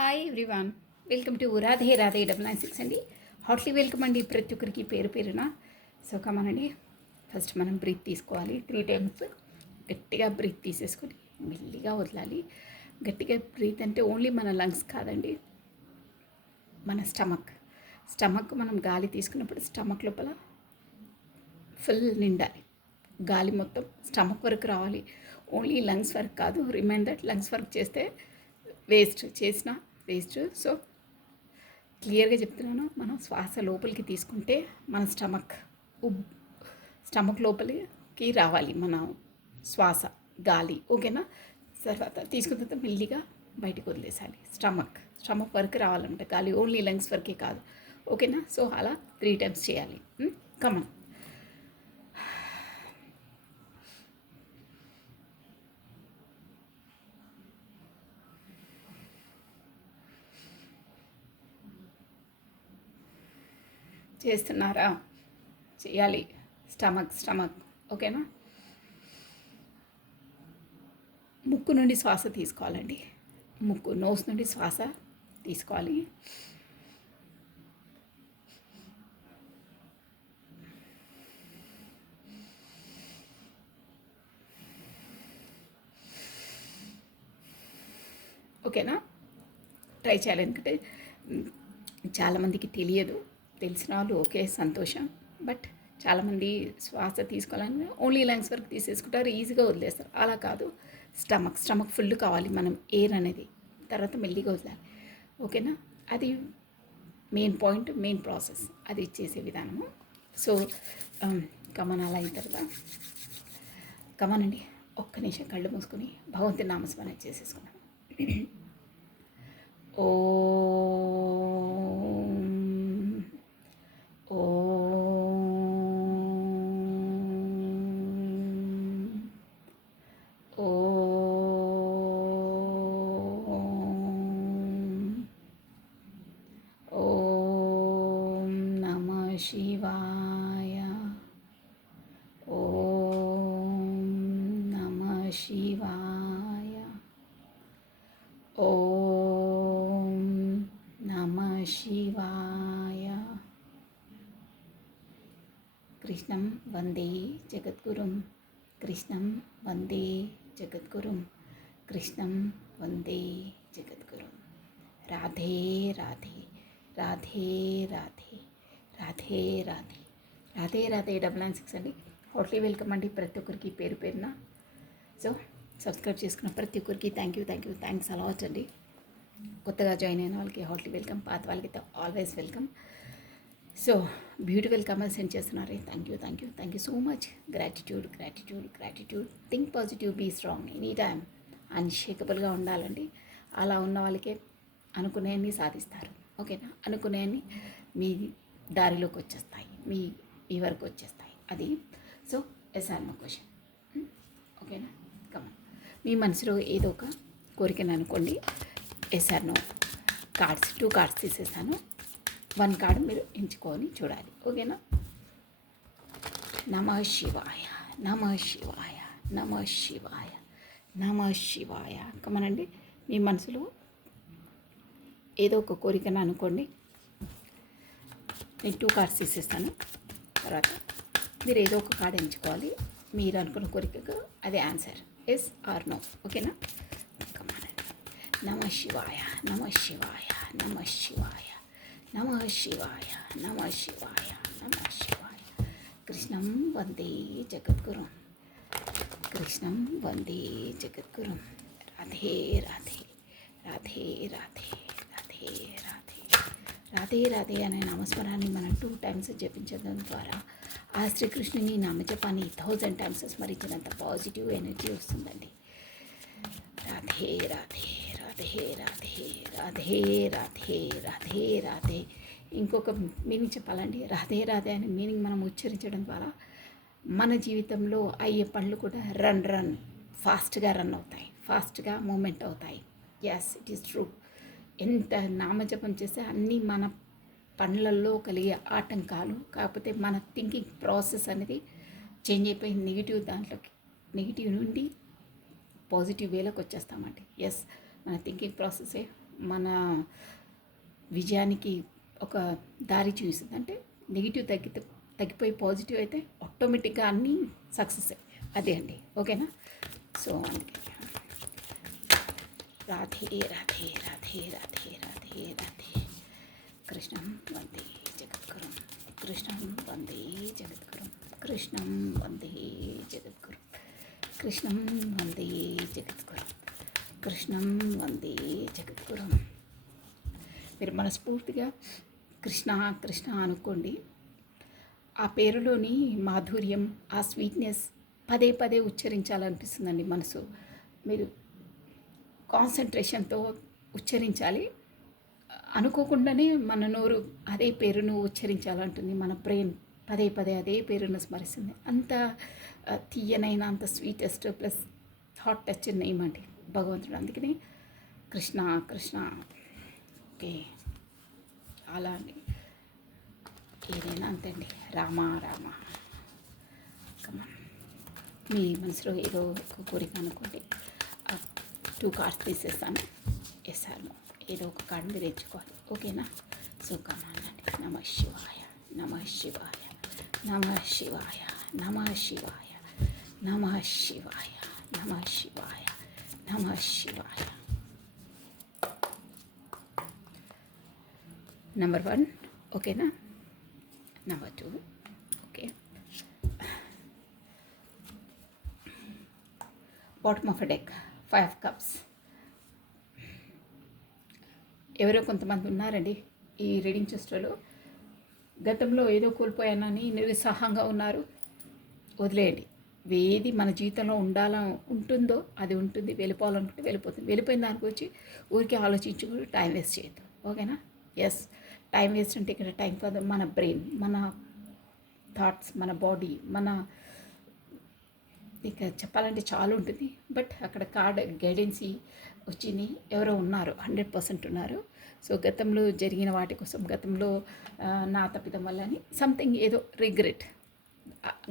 Hi everyone, welcome to Radhe Radhe 996 అండి. Hartley welcome అండి ప్రతి ఒక్కరికి పేరు పేరున. సో కమనండి, ఫస్ట్ మనం బ్రీత్ తీసుకోవాలి 3 టైమ్స్. గట్టిగా బ్రీత్ తీసేసుకొని మెల్లిగా వదలాలి. గట్టిగా బ్రీత్ అంటే ఓన్లీ మన లంగ్స్ కాదండి, మన స్టమక్ మనం గాలి తీసుకున్నప్పుడు స్టమక్ లోపల ఫుల్ నిండాలి. గాలి మొత్తం స్టమక్ వరకు రావాలి, ఓన్లీ లంగ్స్ వరకు కాదు. రిమైండ్ దట్ లంగ్స్ వరకు చేస్తే వేస్ట్. సో క్లియర్గా చెప్తున్నాను, మనం శ్వాస లోపలికి తీసుకుంటే మన స్టమక్ లోపలికి రావాలి మన శ్వాస గాలి, ఓకేనా. తర్వాత తీసుకున్న తర్వాత మెల్లిగా బయటకు వదిలేసాలి. స్టమక్ వరకు రావాలంటే గాలి, ఓన్లీ లంగ్స్ వరకే కాదు, ఓకేనా. సో అలా 3 టైమ్స్ చేయాలి. కమన్. చేస్తున్నారా? చేయాలి. స్టమక్ ఓకేనా. ముక్కు నుండి శ్వాస తీసుకోవాలండి. నోస్ నుండి శ్వాస తీసుకోవాలి. ఓకేనా. ట్రై చేయాలి, ఎందుకంటే చాలామందికి తెలియదు. తెలిసిన వాళ్ళు ఓకే, సంతోషం. బట్ చాలామంది శ్వాస తీసుకోవాలని ఓన్లీ లంగ్స్ వరకు తీసేసుకుంటారు, ఈజీగా వదిలేస్తారు. అలా కాదు, స్టమక్ ఫుల్ కావాలి మనం ఎయిర్ అనేది. తర్వాత మెల్లిగా వదలాలి, ఓకేనా. అది మెయిన్ పాయింట్, మెయిన్ ప్రాసెస్, అది చేసే విధానము. సో కమన్ అలా అయిన తర్వాత కమనండి, ఒక్క నిమిషం కళ్ళు మూసుకొని భగవంతుని నామస్మరణ చేసేసుకున్నాం. ఓ శివాయ. ఓం నమః శివాయ. ఓం నమః శివాయ. కృష్ణం వందే జగద్గురుం, కృష్ణం వందే జగద్గురుం, కృష్ణం వందే జగద్గురుం. రాధే రాధే, రాధే రాధే, రాధే రాధే, రాధే రాధే 996 అండి. హార్ట్లీ వెల్కమ్ అండి ప్రతి ఒక్కరికి పేరు పేరున. సో సబ్స్క్రైబ్ చేసుకున్న ప్రతి ఒక్కరికి థ్యాంక్స్ అలాట్ అండి. కొత్తగా జాయిన్ అయిన వాళ్ళకి హార్ట్లీ వెల్కమ్, పాత వాళ్ళకి always welcome. So beautiful comments send చేస్తున్నారు. Thank you so much. Gratitude. Think positive, be strong, any time అన్షేకబుల్గా ఉండాలండి. అలా ఉన్న వాళ్ళకే అనుకునేవన్నీ సాధిస్తారు, ఓకేనా. అనుకునేవన్నీ మీ దారిలోకి వచ్చేస్తాయి, మీ వరకు వచ్చేస్తాయి. అది సో ఎస్ఆర్ నో క్వశ్చన్, ఓకేనా. కమన్, మీ మనసులో ఏదో ఒక కోరికను అనుకోండి. ఎస్ఆర్ నో కార్డ్స్, 2 కార్డ్స్ తీసేస్తాను. 1 కార్డు మీరు ఎంచుకొని చూడాలి, ఓకేనా. నమః శివాయ, నమః శివాయ, నమః శివాయ, నమః శివాయ. కమనండి, మీ మనసులో ఏదో ఒక కోరికను అనుకోండి. నేను 2 కార్డ్స్ తీసేస్తాను. తర్వాత మీరు ఏదో ఒక కార్డు ఎంచుకోవాలి. మీరు అనుకున్న కోరికకు అదే ఆన్సర్, ఎస్ ఆర్ నో, ఓకేనా. కమానండి. నమః శివాయ, నమః శివాయ, నమః శివాయ, నమః శివాయ, నమః శివాయ, నమః శివాయ. కృష్ణం వందే జగద్గురుం, కృష్ణం వందే జగద్గురుం. రాధే రాధే, రాధే రాధే, రాధే రాధే, రాధే రాధే అనే నామస్మరాన్ని మనం 2 టైమ్స్ జపించడం ద్వారా ఆ శ్రీకృష్ణుని నామజపాన్ని 1000 టైమ్స్ స్మరించినంత పాజిటివ్ ఎనర్జీ వస్తుందండి. రాధే రాధే, రాధే రాధే, రాధే రాధే, రాధే రాధే. ఇంకొక మీనింగ్ చెప్పాలండి, రాధే రాధే అనే మీనింగ్ మనం ఉచ్చరించడం ద్వారా మన జీవితంలో అయ్యే పనులు కూడా ఫాస్ట్గా రన్ అవుతాయి, ఫాస్ట్గా మూమెంట్ అవుతాయి. Yes, it is true. ఎంత నామజపం చేస్తే అన్నీ మన పనులలో కలిగే ఆటంకాలు, కాకపోతే మన థింకింగ్ ప్రాసెస్ అనేది చేంజ్ అయిపోయి నెగిటివ్ నుండి పాజిటివ్ వేలోకి వచ్చేస్తామండి. ఎస్, మన థింకింగ్ ప్రాసెసే మన విజయానికి ఒక దారి చూపిస్తుంది. అంటే నెగిటివ్ తగ్గిపోయి పాజిటివ్ అయితే ఆటోమేటిక్గా అన్నీ సక్సెస్ అదే అండి. ఓకేనా? సో అందుకే రాధే రాధే రాధే రాధే రాధే రాధే కృష్ణం వందే జగద్గురుం కృష్ణం వందే జగద్గురుం కృష్ణం వందే జగద్గురుం కృష్ణం వందే జగద్గురుం కృష్ణం వందే జగద్గురుం. మీరు మనస్ఫూర్తిగా కృష్ణ కృష్ణ అనుకోండి. ఆ పేరులోని మాధుర్యం, ఆ స్వీట్నెస్ పదే పదే ఉచ్చరించాలనిపిస్తుందండి మనసు. మీరు కాన్సన్ట్రేషన్తో ఉచ్చరించాలి. అనుకోకుండానే మన నోరు అదే పేరును ఉచ్చరించాలంటుంది. మన బ్రెయిన్ పదే పదే అదే పేరును స్మరిస్తుంది. అంత తీయనైన, అంత sweetest plus thought touch name అండి భగవంతుడు. అందుకని కృష్ణ కృష్ణ. ఓకే, అలా అండి. ఏదైనా అంతండి. రామ రామ. కమా మీ మనసులో ఏదో ఒక కోరిక అనుకోండి. 2 కార్డ్స్ తీసేస్తాను. ఎస్ఆర్ను ఏదో ఒక కార్డు మీరు తెచ్చుకోవాలి. ఓకేనా? సో కమానండి. నమ శివాయ నమ శివాయ నమ శివాయ నమ శివాయ నమ శివాయ నమ శివాయ నమ శివాయ. నెంబర్ 1 ఓకేనా? Number 2 okay. Bottom of deck 5 cups. ఎవరో కొంతమంది ఉన్నారండి ఈ రీడింగ్ చేస్టర్లో. గతంలో ఏదో కోల్పోయానని నిరుత్సాహంగా ఉన్నారు. వదిలేయండి. ఏది మన జీవితంలో ఉంటుందో అది ఉంటుంది. వెళ్ళిపోవాలనుకుంటే వెళ్ళిపోతుంది. వెళ్ళిపోయిన దానికి వచ్చి ఊరికే ఆలోచించుకుని టైం వేస్ట్ చేయొద్దు. ఓకేనా? ఎస్, టైం వేస్ట్ అంటే ఇక్కడ టైం కాదు. మన బ్రెయిన్, మన థాట్స్, మన బాడీ, మన ఇక చెప్పాలంటే చాలా ఉంటుంది. బట్ అక్కడ కార్డ్ గైడెన్సీ వచ్చింది. ఎవరో ఉన్నారు, 100% ఉన్నారు. సో గతంలో జరిగిన వాటి కోసం, గతంలో నా తప్పిదం వల్ల సంథింగ్ ఏదో రిగ్రెట్,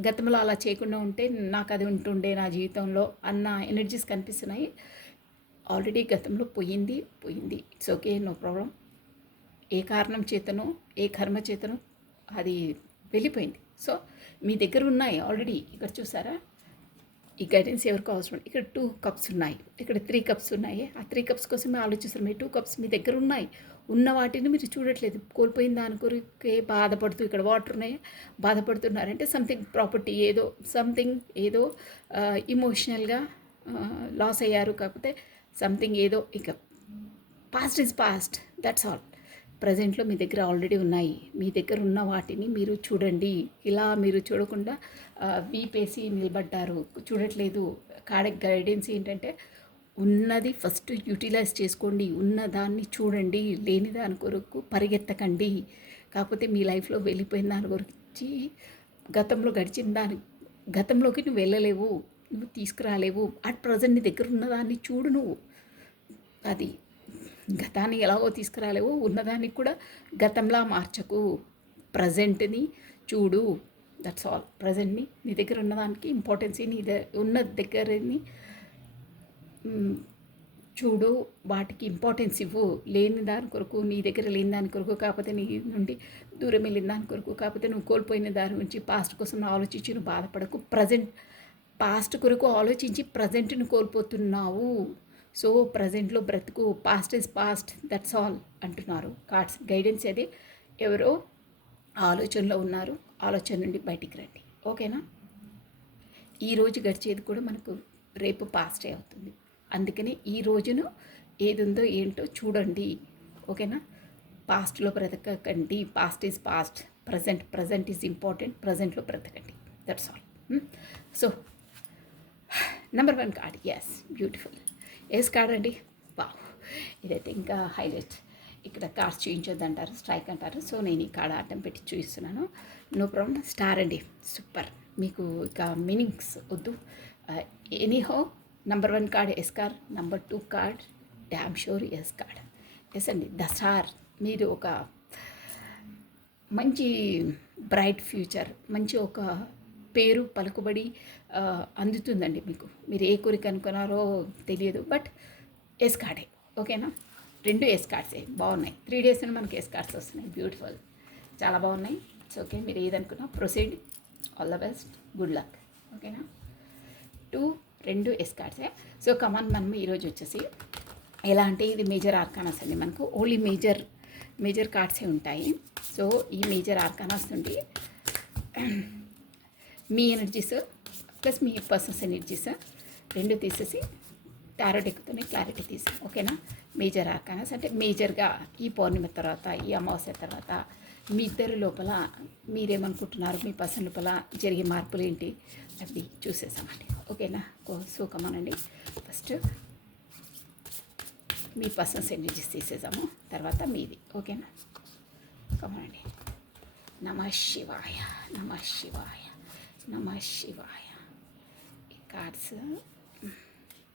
గతంలో అలా చేయకుండా ఉంటే నాకు అది ఉంటుండే నా జీవితంలో అన్న ఎనర్జీస్ కనిపిస్తున్నాయి. ఆల్రెడీ గతంలో పోయింది. It's okay, no problem. ఏ కారణం చేతనో, ఏ కర్మ చేతనో అది వెళ్ళిపోయింది. సో మీ దగ్గర ఉన్నాయి ఆల్రెడీ. ఇక్కడ చూసారా, ఈ గైడెన్స్ ఎవరికో అవసరం. ఇక్కడ 2 కప్స్ ఉన్నాయి, ఇక్కడ 3 కప్స్ ఉన్నాయి. ఆ 3 కప్స్ కోసమే ఆలోచిస్తారు. మీ 2 కప్స్ మీ దగ్గర ఉన్నాయి. ఉన్న వాటిని మీరు చూడట్లేదు. కోల్పోయిన దాని కొరికే బాధపడుతూ, ఇక్కడ వాటర్ ఉన్నాయి బాధపడుతున్నారంటే సంథింగ్ ప్రాపర్టీ ఏదో, సంథింగ్ ఏదో ఇమోషనల్గా లాస్ అయ్యారు. కాకపోతే సంథింగ్ ఏదో, ఇక past is past, that's all. ప్రజెంట్లో మీ దగ్గర ఆల్రెడీ ఉన్నాయి. మీ దగ్గర ఉన్న వాటిని మీరు చూడండి. ఇలా మీరు చూడకుండా వీపేసి నిలబడ్డారు, చూడట్లేదు. గైడెన్స్ ఏంటంటే ఉన్నది ఫస్ట్ యూటిలైజ్ చేసుకోండి. ఉన్నదాన్ని చూడండి, లేని దాని కొరకు పరిగెత్తకండి. కాకపోతే మీ లైఫ్లో వెళ్ళిపోయిన దాని గురించి, గతంలో గడిచిన గతంలోకి నువ్వు వెళ్ళలేవు, నువ్వు తీసుకురాలేవు. అట్ ప్రజెంట్ నీ దగ్గర ఉన్నదాన్ని చూడు. నువ్వు అది గతాన్ని ఎలాగో తీసుకురాలేవు, ఉన్నదానికి కూడా గతంలా మార్చకు. ప్రజెంట్ని చూడు, దట్స్ ఆల్. ప్రజెంట్ని, నీ దగ్గర ఉన్నదానికి ఇంపార్టెన్స్, ఉన్న దగ్గరని చూడు, వాటికి ఇంపార్టెన్స్ ఇవ్వు. లేని దాని కొరకు, నీ దగ్గర లేని దాని కొరకు, కాకపోతే నీ నుండి దూరం వెళ్ళిన దాని కొరకు, కాకపోతే నువ్వు కోల్పోయిన దాని గురించి పాస్ట్ కోసం ఆలోచించి నువ్వు బాధపడకు. ప్రజెంట్, పాస్ట్ కొరకు ఆలోచించి ప్రజెంట్ని కోల్పోతున్నావు. సో ప్రజెంట్లో బ్రతుకు. Past is past, that's all అంటున్నారు కార్డ్స్. గైడెన్స్ అదే. ఎవరో ఆలోచనలో ఉన్నారు, ఆలోచన నుండి బయటికి రండి. ఓకేనా? ఈరోజు గడిచేది కూడా మనకు రేపు పాస్టే అవుతుంది. అందుకని ఈ రోజును ఏది ఉందో ఏంటో చూడండి. ఓకేనా? పాస్ట్లో బ్రతకకండి. Past is past. Present is important. ప్రజెంట్లో బ్రతకండి, that's all. So number 1 card, yes, beautiful. Ace card అండి. వావ్, ఇదైతే ఇంకా హైలైట్. ఇక్కడ కార్డ్స్ చూపించొద్దు అంటారు, స్ట్రైక్ అంటారు. సో నేను ఈ కార్డ్ ఆటం పెట్టి చూపిస్తున్నాను. No problem. స్టార్ అండి, సూపర్. మీకు ఇక మీనింగ్స్ వద్దు. Anyhow, number 1 card yes card, number 2 card damn sure yes card. Yes అండి, ద స్టార్. మీరు ఒక మంచి బ్రైట్ ఫ్యూచర్, మంచి ఒక పేరు పలుకుబడి అందుతుందండి మీకు. మీరు ఏ కోరిక అనుకున్నారో తెలియదు, బట్ ఎస్ కార్డే. ఓకేనా? 2 ఎస్ కార్డ్సే బాగున్నాయి. 3 డేస్ నుండి మనకి ఎస్ కార్డ్స్ వస్తున్నాయి. బ్యూటిఫుల్, చాలా బాగున్నాయి. It's okay. మీరు ఏదనుకున్నా proceed. All the best, good luck. ఓకేనా. 2 ఎస్ కార్డ్సే. సో కమాన్, మనం ఈరోజు వచ్చేసి ఎలా అంటే ఇది మేజర్ ఆర్కానాస్ అండి. మనకు ఓన్లీ మేజర్ కార్డ్సే ఉంటాయి. సో ఈ మేజర్ ఆర్కానాస్ నుండి మీ ఎనర్జీస్ ప్లస్ మీ పర్సన్స్ ఎనర్జీస్ 2 తీసేసి టారో డెక్తోనే క్లారిటీ తీసాం. ఓకేనా. మేజర్ ఆర్కానాస్ అంటే మేజర్గా ఈ పౌర్ణిమ తర్వాత, ఈ అమావాస్య తర్వాత మీ ఇద్దరి లోపల మీరేమనుకుంటున్నారు, మీ పర్సన్ లోపల జరిగే మార్పులు ఏంటి అవి చూసేసామండి. ఓకేనా. సో కమానండి, ఫస్ట్ మీ పర్సన్స్ ఎనర్జీస్ తీసేసాము, తర్వాత మీది. ఓకేనా. కమానండి. నమః శివాయ, నమః శివాయ, నమః శివాయ. ఈ కార్డ్స్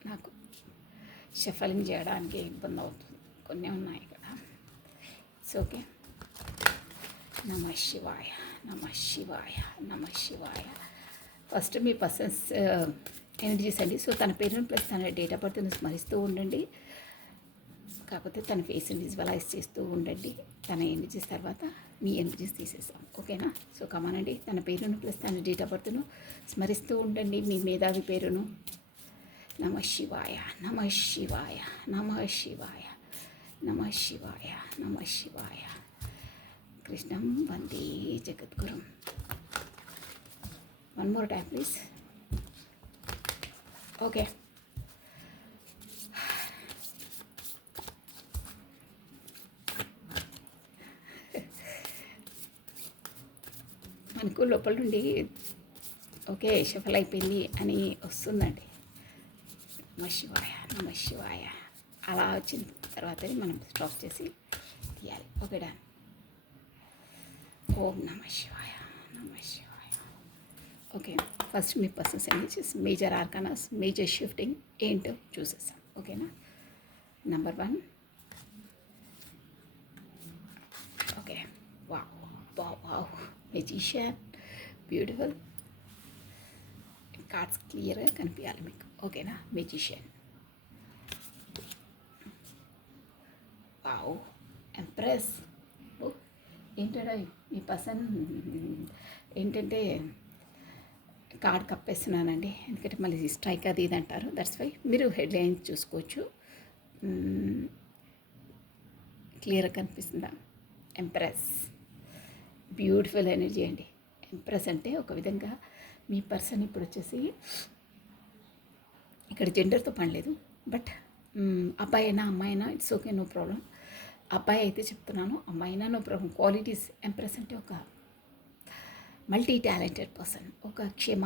నాకు షఫలింగ్ చేయడానికి ఇబ్బంది అవుతుంది, కొన్ని ఉన్నాయి కదా. So okay. నమః శివాయ, నమః శివాయ, నమః శివాయ. ఫస్ట్ మీ పర్సన్స్ ఎనర్జీస్ అండి. సో తన పేరును ప్లస్ తన డేట్ ఆఫ్ బర్త్ని స్మరిస్తూ ఉండండి. కాకపోతే తన ఫేస్ని విజువలైజ్ చేస్తూ ఉండండి. తన ఎనర్జీస్ తర్వాత మీ ఎనర్జీస్ తీసేస్తాం. ఓకేనా. సో కమానండి, తన పేరును ప్లస్ తన డేట్ ఆఫ్ బర్త్ను స్మరిస్తూ ఉండండి, మీ మేధావి పేరును. నమః శివాయ, నమః శివాయ, నమః శివాయ, నమః శివాయ, నమః శివాయ. కృష్ణం వందే జగద్గురుం. One more time please. Okay. మనకు లోపల నుండి ఓకే షఫల్ అయిపోయింది అని వస్తుందండి. నమః శివాయ, నమః శివాయ. అలా వచ్చిన తర్వాతనే మనం స్టాప్ చేసి తీయాలి. Okay done. ఓం నమః శివాయ, నమః శివాయ. ఓకే. ఫస్ట్ మీ persons energies, major arcanas, major shifting ఏంటో చూసేస్తాం. ఓకేనా. Number 1. Okay. Wow wow wow. Magician, beautiful. Cards క్లియర్గా కనిపించాలి మీకు. ఓకేనా. Magician, wow. ఎంప్రెస్. ఏంటంటే మీ పర్సన్ ఏంటంటే కార్డ్ కప్పేస్తున్నానండి, ఎందుకంటే మళ్ళీ స్ట్రైక్ అది ఇది అంటారు. దట్స్ వై మీరు హెడ్లైన్స్ చూసుకోవచ్చు. క్లియర్గా కనిపిస్తుందా. ఎంప్రెస్, బ్యూటిఫుల్ ఎనర్జీ అండి. ఎంప్రెస్ అంటే ఒక విధంగా మీ పర్సన్ ఇప్పుడు వచ్చేసి ఇక్కడ జెండర్తో పని లేదు, బట్ అబ్బాయి అయినా అమ్మాయి అయినా ఇట్స్ ఓకే, నో ప్రాబ్లం. అబ్బాయి అయితే చెప్తున్నాను, అమ్మాయి అయినా నో ప్రాబ్లం. క్వాలిటీస్. ఎంప్రెస్ అంటే ఒక మల్టీ టాలెంటెడ్ పర్సన్, ఒక క్షమ,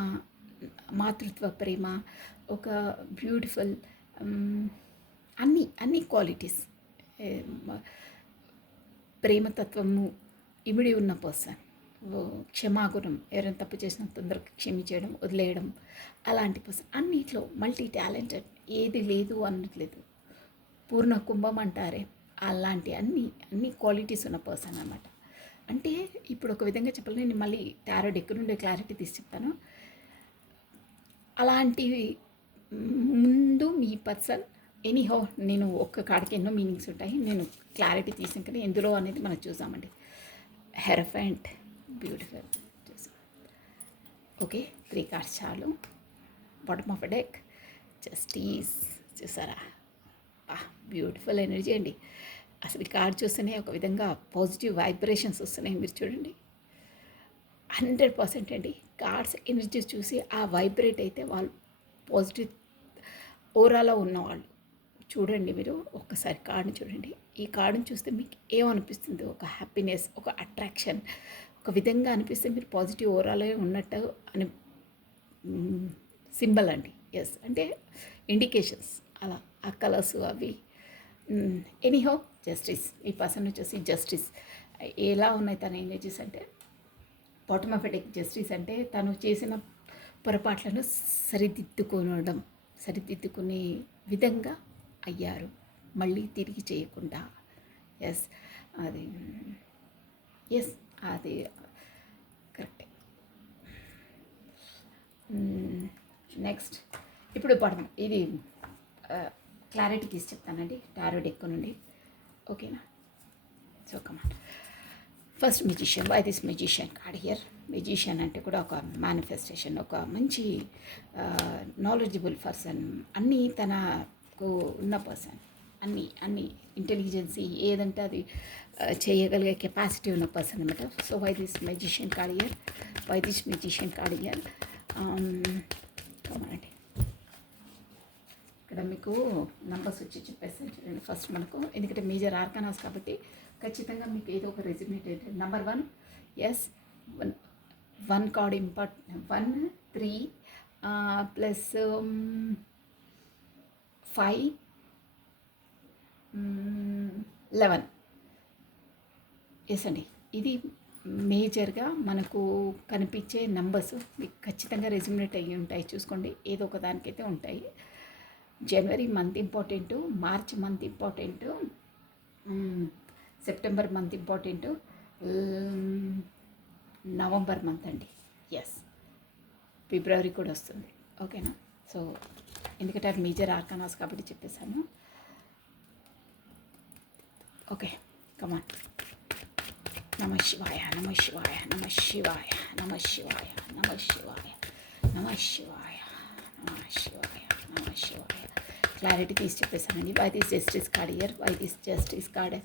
మాతృత్వ ప్రేమ, ఒక బ్యూటిఫుల్ అన్ని క్వాలిటీస్, ప్రేమతత్వము ఇమిడి ఉన్న పర్సన్. క్షమాగుణం, ఎవరైనా తప్పు చేసినా తొందరగా క్షమించడం, వదిలేయడం, అలాంటి పర్సన్. అన్నిట్లో మల్టీ టాలెంటెడ్, ఏది లేదు అనట్లేదు, పూర్ణ కుంభం అంటారే అలాంటి అన్ని క్వాలిటీస్ ఉన్న పర్సన్ అన్నమాట. అంటే ఇప్పుడు ఒక విధంగా చెప్పాలి, నేను మళ్ళీ టారో డెక్ నుండి క్లారిటీ తీసి చెప్తాను. అలాంటివి ముందు మీ పర్సన్ ఎనీహో, నేను ఒక్క కార్డ్కి ఎన్నో మీనింగ్స్ ఉంటాయి, నేను క్లారిటీ తీసాక ఎందులో అనేది మనం చూసామండి. హెరఫెంట్, బ్యూటిఫుల్ చూసాం. ఓకే. 3 కార్డ్స్ చాలు. బాటమ్ ఆఫ్ డెక్ జస్టిస్ చూసారా. బ్యూటిఫుల్ ఎనర్జీ అండి. అసలు ఈ కార్డ్ చూస్తేనే ఒక విధంగా పాజిటివ్ వైబ్రేషన్స్ వస్తున్నాయి. మీరు చూడండి, 100% అండి. కార్డ్స్ ఎనర్జీ చూసి ఆ వైబ్రేట్ అయితే వాళ్ళు పాజిటివ్ ఓరాలో ఉన్నవాళ్ళు. చూడండి, మీరు ఒక్కసారి కార్డుని చూడండి. ఈ కార్డుని చూస్తే మీకు ఏమనిపిస్తుంది? ఒక హ్యాపీనెస్, ఒక అట్రాక్షన్, ఒక విధంగా అనిపిస్తే మీరు పాజిటివ్ ఓరాలో ఉన్నట్టు అని సింబల్ అండి. ఎస్ అంటే ఇండికేషన్స్ అలా, ఆ కలర్స్ అవి. Anyhow justice. ఈ పర్సన్ వచ్చేసి జస్టిస్. ఎలా ఉన్నాయి తన ఎనర్జీస్ అంటే బాటమ్ ఆఫ్ డెక్ జస్టిస్ అంటే తను చేసిన పొరపాట్లను సరిదిద్దుకునే విధంగా అయ్యారు, మళ్ళీ తిరిగి చేయకుండా. ఎస్ అది కరెక్టే. నెక్స్ట్ ఇప్పుడు పడదాం. ఇది క్లారిటీ తీసి చెప్తానండి టారో డెక్ నుండి. ఓకేనా? So come on. First musician. Why this musician card here? Musician అంటే కూడా ఒక మేనిఫెస్టేషన్, ఒక మంచి నాలెడ్జబుల్ పర్సన్, అన్నీ తనకు ఉన్న పర్సన్, అన్ని ఇంటెలిజెన్సీ ఏదంటే అది చేయగలిగే కెపాసిటీ ఉన్న పర్సన్ అనమాట. So why this musician card here? Why this musician card here? కమానండి. ఇక్కడ మీకు నంబర్స్ వచ్చి చెప్పేస్తాను చూడండి. ఫస్ట్ మనకు ఎందుకంటే మేజర్ ఆర్కానాస్ కాబట్టి ఖచ్చితంగా మీకు ఏదో ఒక రెజినేటెడ్. Number 1, yes, 1 card important. 1, 3 plus 5, 11. Yes అండి, ఇది మేజర్గా మనకు కనిపించే నంబర్స్. మీకు ఖచ్చితంగా రెజ్యూమినేట్ అయ్యి ఉంటాయి. చూసుకోండి, ఏదో ఒక దానికైతే ఉంటాయి. జనవరి month important, March month important, September month important, November month అండి. ఎస్, ఫిబ్రవరి కూడా వస్తుంది. ఓకేనా? సో ఎందుకంటే అది మేజర్ ఆర్కానాస్ కాబట్టి చెప్పేశాను. ఓకే, కమాన్. నమ శివాయ, నమ శివాయ, నమ శివాయ, నమ శివాయ, నమ శివాయ, నమ శివాయ, నమ శివాయ, నమ శివాయ. క్లారిటీ తీసి చెప్పేసానండి. Why this justice card here? Why this justice card?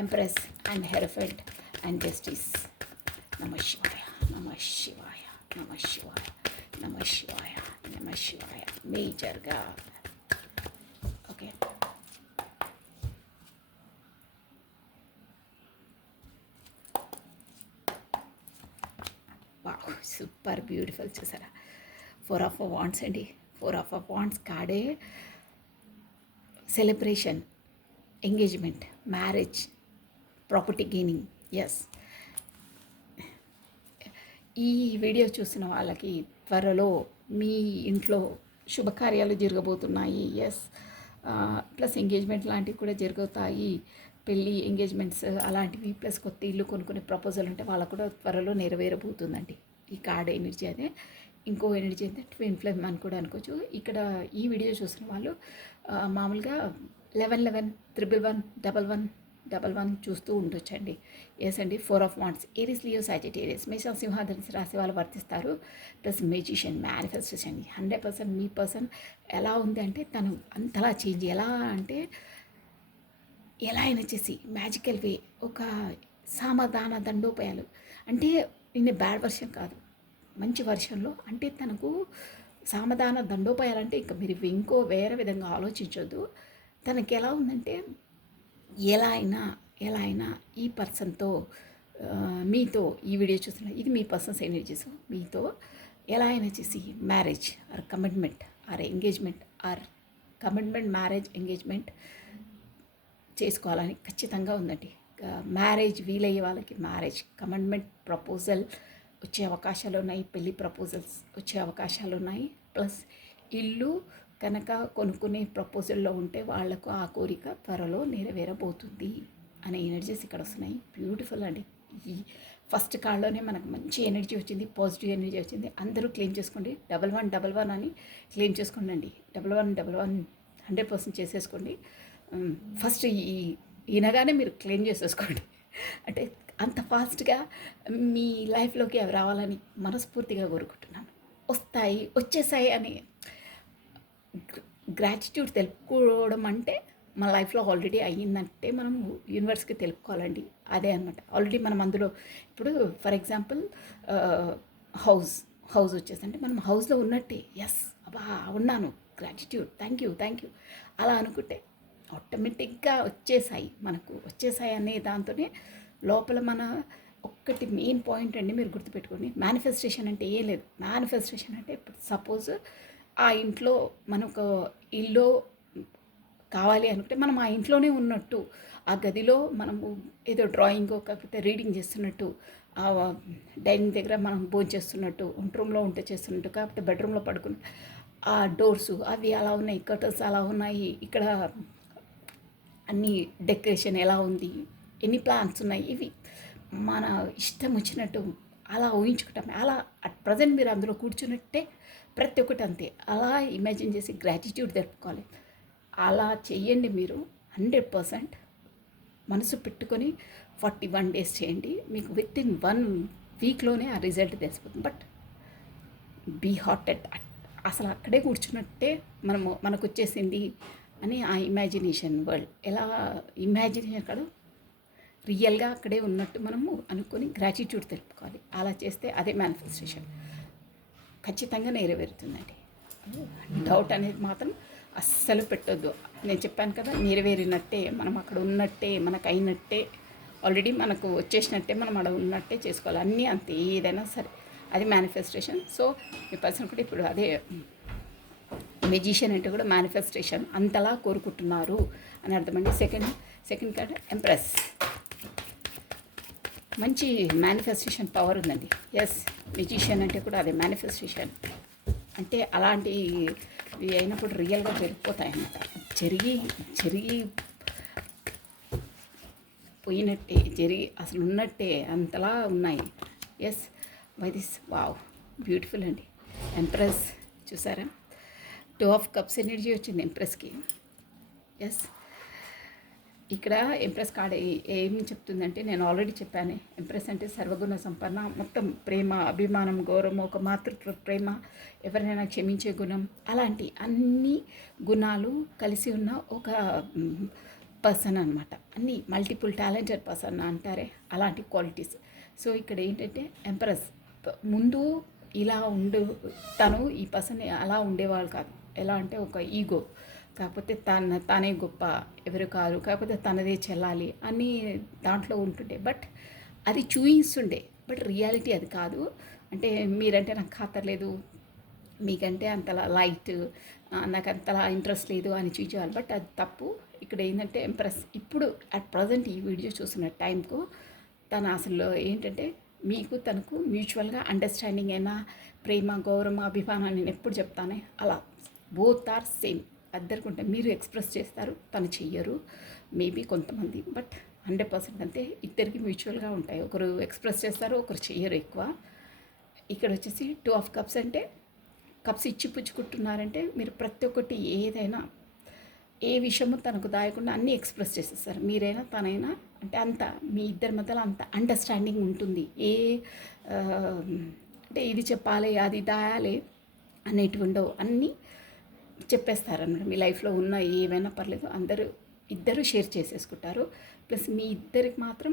Empress and hierophant and justice. నమ శివాయ, నమ శివాయ, నమ శివాయ, నమ శివాయ, నమ శివాయ. మేజర్గా ఓకే. Wow, super beautiful. చూసారా? 4 ఆఫ్ వాండ్స్ అండి. 4 ఆఫ్ వాండ్స్ కార్డే celebration, engagement, marriage, property gaining. Yes, ఈ వీడియో చూసిన వాళ్ళకి త్వరలో మీ ఇంట్లో శుభకార్యాలు జరగబోతున్నాయి. ఎస్, ప్లస్ ఎంగేజ్మెంట్ లాంటివి కూడా జరుగుతాయి. పెళ్ళి, ఎంగేజ్మెంట్స్ అలాంటివి, ప్లస్ కొత్త ఇల్లు కొనుక్కునే ప్రపోజల్ ఉంటే వాళ్ళకు కూడా త్వరలో నెరవేరబోతుందండి. ఈ కార్డ్ ఎనర్జీ అదే. ఇంకో ఎనర్జీ అయితే ట్విన్ ఫ్లేమ్ అని కూడా అనుకోవచ్చు. ఇక్కడ ఈ వీడియో చూసిన వాళ్ళు మామూలుగా 11, 11, 11, 11, 11 చూస్తూ ఉండొచ్చండి. ఎస్ అండి. 4 of wands, Aries, Leo, Sagittarius, మేషం, సింహ, ధనుసు రాశి వాళ్ళు వర్తిస్తారు. Plus musician, manifestation. 100% మీ పర్సన్ ఎలా ఉంది అంటే తను అంతలా చేంజ్. ఎలా అంటే ఎలా అయినా చేసి మ్యాజికల్ వే, ఒక సామధాన దండోపాయాలు. అంటే ఇన్ని బ్యాడ్ వర్షన్ కాదు, మంచి వర్షన్లో. అంటే తనకు సామధాన దండోపాయాలంటే ఇంకా మీరు ఇంకో వేరే విధంగా ఆలోచించొద్దు. తనకి ఎలా ఉందంటే ఎలా అయినా ఈ పర్సన్తో, మీతో, ఈ వీడియో చూస్తున్నా ఇది మీ పర్సన్స్ ఎనర్జీస్, మీతో ఎలా అయినా చేసి marriage or commitment or engagement or commitment, marriage, engagement చేసుకోవాలని ఖచ్చితంగా ఉందండి. మ్యారేజ్ వీలయ్యే వాళ్ళకి మ్యారేజ్, కమిట్మెంట్, ప్రపోజల్ వచ్చే అవకాశాలు ఉన్నాయి. పెళ్ళి ప్రపోజల్స్ వచ్చే అవకాశాలు ఉన్నాయి. ప్లస్ ఇల్లు కనుక కొనుక్కునే ప్రపోజల్లో ఉంటే వాళ్లకు ఆ కోరిక త్వరలో నెరవేరబోతుంది అనే ఎనర్జీస్ ఇక్కడ వస్తున్నాయి. బ్యూటిఫుల్ అండి. ఈ ఫస్ట్ కార్డ్లోనే మనకు మంచి ఎనర్జీ వచ్చింది, పాజిటివ్ ఎనర్జీ వచ్చింది. అందరూ క్లెయిమ్ చేసుకోండి. 1111 అని క్లెయిమ్ చేసుకోండి అండి. 1111 100% చేసేసుకోండి. ఫస్ట్ ఈనగానే మీరు క్లెయిమ్ చేసేసుకోండి. అంటే అంత ఫాస్ట్గా మీ లైఫ్లోకి అవి రావాలని మనస్ఫూర్తిగా కోరుకుంటున్నాను. వచ్చేసాయి అని గ్రాటిట్యూడ్ తెలుపుకోవడం అంటే మన లైఫ్లో ఆల్రెడీ అయ్యిందంటే మనం యూనివర్స్కి తెలుపుకోవాలండి. అదే అనమాట. ఆల్రెడీ మనం అందులో ఇప్పుడు ఫర్ ఎగ్జాంపుల్ హౌస్ వచ్చేసంటే మనం హౌస్లో ఉన్నట్టే. ఎస్, అబ్బా ఉన్నాను, గ్రాటిట్యూడ్, థ్యాంక్ యూ అలా అనుకుంటే ఆటోమేటిక్గా వచ్చేసాయి అనే దాంతోనే లోపల మన ఒక్కటి మెయిన్ పాయింట్ అండి, మీరు గుర్తుపెట్టుకోండి. మేనిఫెస్టేషన్ అంటే ఏం లేదు. మేనిఫెస్టేషన్ అంటే ఇప్పుడు సపోజ్ ఆ ఇంట్లో మనకు ఇల్లు కావాలి అనుకుంటే మనం ఆ ఇంట్లోనే ఉన్నట్టు, ఆ గదిలో మనము ఏదో డ్రాయింగ్ కాకపోతే రీడింగ్ చేస్తున్నట్టు, ఆ డైనింగ్ దగ్గర మనం భోజనం చేస్తున్నట్టు, వంట రూమ్లో ఉంటే చేస్తున్నట్టు, కాకపోతే బెడ్రూమ్లో పడుకున్న ఆ డోర్సు అవి అలా ఉన్నాయి, కర్టన్స్ అలా ఉన్నాయి, ఇక్కడ అన్ని డెకరేషన్ ఎలా ఉంది, ఎన్ని ప్లాంట్స్ ఉన్నాయి, ఇవి మన ఇష్టం వచ్చినట్టు అలా ఊహించుకుంటాం. అలా అట్ ప్రజెంట్ మీరు అందులో కూర్చున్నట్టే ప్రతి ఒక్కటి అంతే. అలా ఇమాజిన్ చేసి గ్రాటిట్యూడ్ తెలుపుకోవాలి. అలా చెయ్యండి మీరు. 100% మనసు పెట్టుకొని 41 డేస్ చేయండి. మీకు విత్ ఇన్ 1 వీక్లోనే ఆ రిజల్ట్ తెలిసిపోతుంది. బట్ బీ హార్టెడ్, అసలు అక్కడే కూర్చున్నట్టే మనకు వచ్చేసింది అని ఆ ఇమాజినేషన్ వరల్డ్, ఎలా ఇమాజినేషన్ అక్కడ రియల్గా అక్కడే ఉన్నట్టు మనము అనుకొని గ్రాటిట్యూడ్ తెలుపుకోవాలి. అలా చేస్తే అదే మేనిఫెస్టేషన్ ఖచ్చితంగా నెరవేరుతుందండి. డౌట్ అనేది మాత్రం అస్సలు పెట్టొద్దు. నేను చెప్పాను కదా, నెరవేరినట్టే, మనం అక్కడ ఉన్నట్టే, మనకు అయినట్టే, ఆల్రెడీ మనకు వచ్చేసినట్టే, మనం అక్కడ ఉన్నట్టే చేసుకోవాలి. అన్నీ అంతే, ఏదైనా సరే అది మేనిఫెస్టేషన్. సో మీ పర్సన్ కూడా ఇప్పుడు అదే మెజిషియన్ అంటే కూడా మేనిఫెస్టేషన్ అంతలా కోరుకుంటున్నారు అని అర్థమండి. సెకండ్ కార్డ్ ఎంప్రెస్, మంచి మేనిఫెస్టేషన్ పవర్ ఉందండి. ఎస్, మెజిషియన్ అంటే కూడా అదే మేనిఫెస్టేషన్ అంటే అలాంటివి అయినప్పుడు రియల్గా జరిగిపోతాయి అన్నమాట. జరిగి పోయినట్టే, అసలు ఉన్నట్టే అంతలా ఉన్నాయి. Yes, by this wow, beautiful అండి. ఎంప్రెస్ చూసారా, 2 ఆఫ్ కప్స్ ఎనర్జీ వచ్చింది ఎంప్రెస్కి. ఎస్, ఇక్కడ ఎంప్రెస్ కార్డ్ ఏమి చెప్తుందంటే, నేను ఆల్రెడీ చెప్పాను, ఎంప్రెస్ అంటే సర్వగుణ సంపన్న, మొత్తం ప్రేమ, అభిమానం, గౌరవం, ఒక మాతృత్వ ప్రేమ, ఎవరినైనా క్షమించే గుణం, అలాంటి అన్ని గుణాలు కలిసి ఉన్న ఒక పర్సన్ అనమాట. అన్ని మల్టిపుల్ టాలెంటెడ్ పర్సన్ అంటారే, అలాంటి క్వాలిటీస్. సో ఇక్కడ ఏంటంటే ఎంప్రెస్ ముందు ఇలా తను ఈ పర్సన్ అలా ఉండేవాళ్ళు కాదు. ఎలా అంటే ఒక ఈగో, కాకపోతే తానే గొప్ప, ఎవరు కాదు, కాకపోతే తనదే చెల్లాలి అని దాంట్లో ఉంటుండే. బట్ అది చూయిస్తుండే, బట్ రియాలిటీ అది కాదు. అంటే మీరంటే నాకు ఖాతర్లేదు, మీకంటే అంతలా లైట్, నాకు అంతలా ఇంట్రెస్ట్ లేదు అని చూపించేవాళ్ళు. బట్ అది తప్పు. ఇక్కడ ఏంటంటే ఎంప్రెస్ ఇప్పుడు అట్ ప్రజెంట్ ఈ వీడియో చూసిన టైంకు తను అసలు ఏంటంటే మీకు తనకు మ్యూచువల్గా అండర్స్టాండింగ్ అయినా, ప్రేమ, గౌరవం, అభిమానం నేను ఎప్పుడు చెప్తానే అలా బోత్ ఆర్ సేమ్. అద్దరుకుంటే మీరు ఎక్స్ప్రెస్ చేస్తారు, తను చెయ్యరు మేబీ కొంతమంది, బట్ 100% అంతే. ఇద్దరికి మ్యూచువల్గా ఉంటాయి. ఒకరు ఎక్స్ప్రెస్ చేస్తారు, ఒకరు చెయ్యరు ఎక్కువ. ఇక్కడ వచ్చేసి 2 ఆఫ్ కప్స్ అంటే కప్స్ ఇచ్చి పుచ్చుకుంటున్నారంటే మీరు ప్రతి ఒక్కటి ఏదైనా ఏ విషయము తనకు దాయకుండా అన్నీ ఎక్స్ప్రెస్ చేసేస్తారు. మీరైనా తనైనా అంటే అంత మీ ఇద్దరి మధ్యలో అంత అండర్స్టాండింగ్ ఉంటుంది. అంటే ఇది చెప్పాలి, అది దాయాలి అనేటివి ఉండవు. అన్నీ చెప్పేస్తారన్నమాట. మీ లైఫ్లో ఉన్న ఏమైనా పర్లేదు, ఇద్దరు షేర్ చేసేసుకుంటారు. ప్లస్ మీ ఇద్దరికి మాత్రం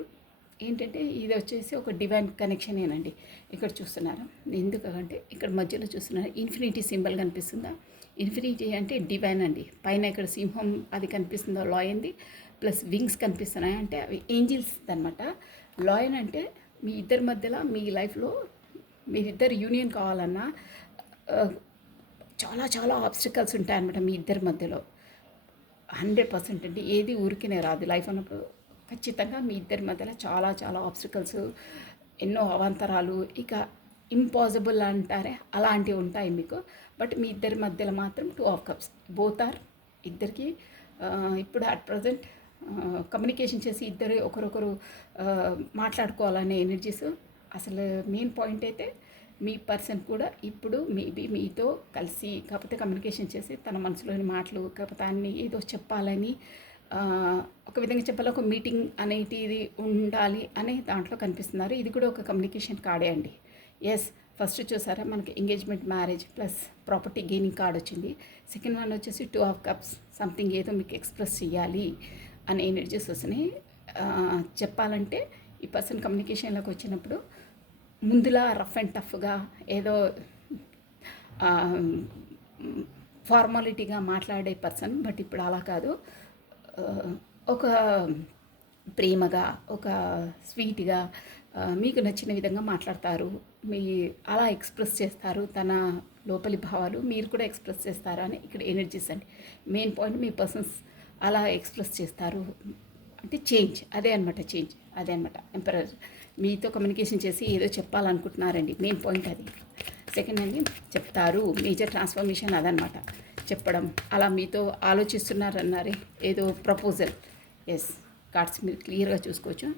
ఏంటంటే ఇది వచ్చేసి ఒక డివైన్ కనెక్షనేనండి. ఇక్కడ చూస్తున్నారా, ఎందుకంటే ఇక్కడ మధ్యలో చూస్తున్నారా ఇన్ఫినిటీ సింబల్ కనిపిస్తుందా? ఇన్ఫినిటీ అంటే డివైన్ అండి. పైన ఇక్కడ సింహం అది కనిపిస్తుందో లాయన్ది, ప్లస్ వింగ్స్ కనిపిస్తున్నాయి అంటే అవి ఏంజిల్స్ అనమాట. లాయన్ అంటే మీ ఇద్దరి మధ్యలో మీ లైఫ్లో మీరిద్దరు యూనియన్ కావాలన్నా చాలా చాలా ఆబ్స్టికల్స్ ఉంటాయన్నమాట మీ ఇద్దరి మధ్యలో. 100% అండి, ఏది ఊరికినే రాదు లైఫ్ అన్నప్పుడు. ఖచ్చితంగా మీ ఇద్దరి మధ్యలో చాలా చాలా ఆబ్స్టికల్స్, ఎన్నో అవాంతరాలు, ఇక ఇంపాసిబుల్ అంటారే అలాంటివి ఉంటాయి మీకు. బట్ మీ ఇద్దరి మధ్యలో మాత్రం 2 ఆఫ్ కప్స్, బోత్ ఆర్ ఇద్దరికి ఇప్పుడు అట్ ప్రజెంట్ కమ్యూనికేషన్ చేసి ఇద్దరు ఒకరొకరు మాట్లాడుకోవాలనే ఎనర్జీస్. అసలు మెయిన్ పాయింట్ అయితే మీ పర్సన్ కూడా ఇప్పుడు మేబీ మీతో కలిసి కాకపోతే కమ్యూనికేషన్ చేసి తన మనసులోని మాటలు కాకపోతే అన్ని ఏదో చెప్పాలని, ఒక విధంగా చెప్పాలి, ఒక మీటింగ్ అనేటిది ఉండాలి అనే దాంట్లో కనిపిస్తున్నారు. ఇది కూడా ఒక కమ్యూనికేషన్ కార్డే అండి. ఎస్, ఫస్ట్ చూసారా మనకి engagement, marriage plus property gaining card వచ్చింది. సెకండ్ వన్ వచ్చేసి 2 ఆఫ్ కప్స్, సంథింగ్ ఏదో మీకు ఎక్స్ప్రెస్ చేయాలి అనే ఎనర్జీస్ వస్తున్నాయి. చెప్పాలంటే ఈ పర్సన్ కమ్యూనికేషన్లోకి వచ్చినప్పుడు ముందులా రఫ్ అండ్ టఫ్గా ఏదో ఫార్మాలిటీగా మాట్లాడే పర్సన్, బట్ ఇప్పుడు అలా కాదు. ఒక ప్రేమగా, ఒక స్వీట్గా మీకు నచ్చిన విధంగా మాట్లాడతారు. మీ అలా ఎక్స్ప్రెస్ చేస్తారు, తన లోపలి భావాలు మీరు కూడా ఎక్స్ప్రెస్ చేస్తారు అని ఇక్కడ ఎనర్జీస్ అండి. మెయిన్ పాయింట్ మీ పర్సన్స్ అలా ఎక్స్ప్రెస్ చేస్తారు అంటే చేంజ్, అదే అనమాట ఎంపరర్. మీతో కమ్యూనికేషన్ చేసి ఏదో చెప్పాలనుకుంటున్నారండి, మెయిన్ పాయింట్ అది. సెకండ్ అండి చెప్తారు, మేజర్ ట్రాన్స్ఫర్మేషన్ అదనమాట చెప్పడం. అలా మీతో ఆలోచిస్తున్నారన్నారే ఏదో ప్రపోజల్. ఎస్, కార్డ్స్ మీరు క్లియర్గా చూసుకోవచ్చు.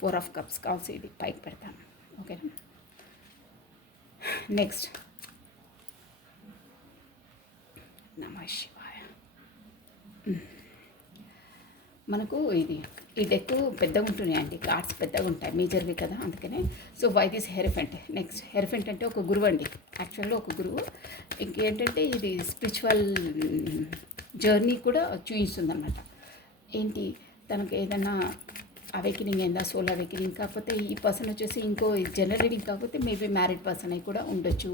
4 ఆఫ్ కప్స్ కాల్స్ ఇది పైకి పెడతాను, ఓకేనా. నెక్స్ట్ నమః శివాయ. మనకు ఇది ఈ డెక్ పెద్దగా ఉంటున్నాయండి, కార్డ్స్ పెద్దగా ఉంటాయి, మేజర్వి కదా, అందుకనే. So why this hierophant. Next hierophant అంటే ఒక గురువు అండి, యాక్చువల్గా ఒక గురువు. ఇంకేంటంటే ఇది స్పిరిచువల్ జర్నీ కూడా చూపిస్తుంది అనమాట. ఏంటి తనకు ఏదైనా అవేకినింగ్ అయిందా, సోల్ అవేకినింగ్, కాకపోతే ఈ పర్సన్ వచ్చేసి ఇంకో జనరల్ రీడింగ్ కాకపోతే మేబీ మ్యారీడ్ పర్సన్ అయి కూడా ఉండొచ్చు.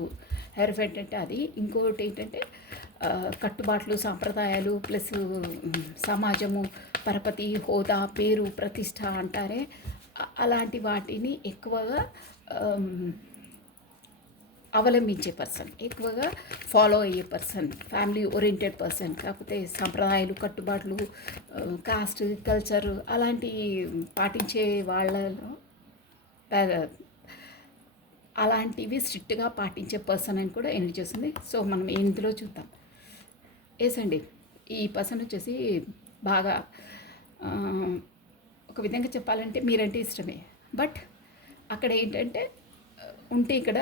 హెరిఫెంట్ అంటే అది. ఇంకోటి ఏంటంటే కట్టుబాట్లు, సాంప్రదాయాలు ప్లస్ సమాజము, పరపతి, హోదా, పేరు, ప్రతిష్ట అంటారే, అలాంటి వాటిని ఎక్కువగా అవలంబించే పర్సన్, ఎక్కువగా ఫాలో అయ్యే పర్సన్, ఫ్యామిలీ ఓరియంటెడ్ పర్సన్. కాకపోతే సంప్రదాయాలు, కట్టుబాట్లు, కాస్ట్, కల్చర్ అలాంటి పాటించే వాళ్ళలో అలాంటివి స్ట్రిక్ట్గా పాటించే పర్సన్ అని కూడా ఎనర్జీ చేస్తుంది. సో మనం ఇందులో చూద్దాం. అండి ఈ పర్సన్ వచ్చేసి బాగా ఒక విధంగా చెప్పాలంటే మీరంటే ఇష్టమే. బట్ అక్కడ ఏంటంటే ఉంటే ఇక్కడ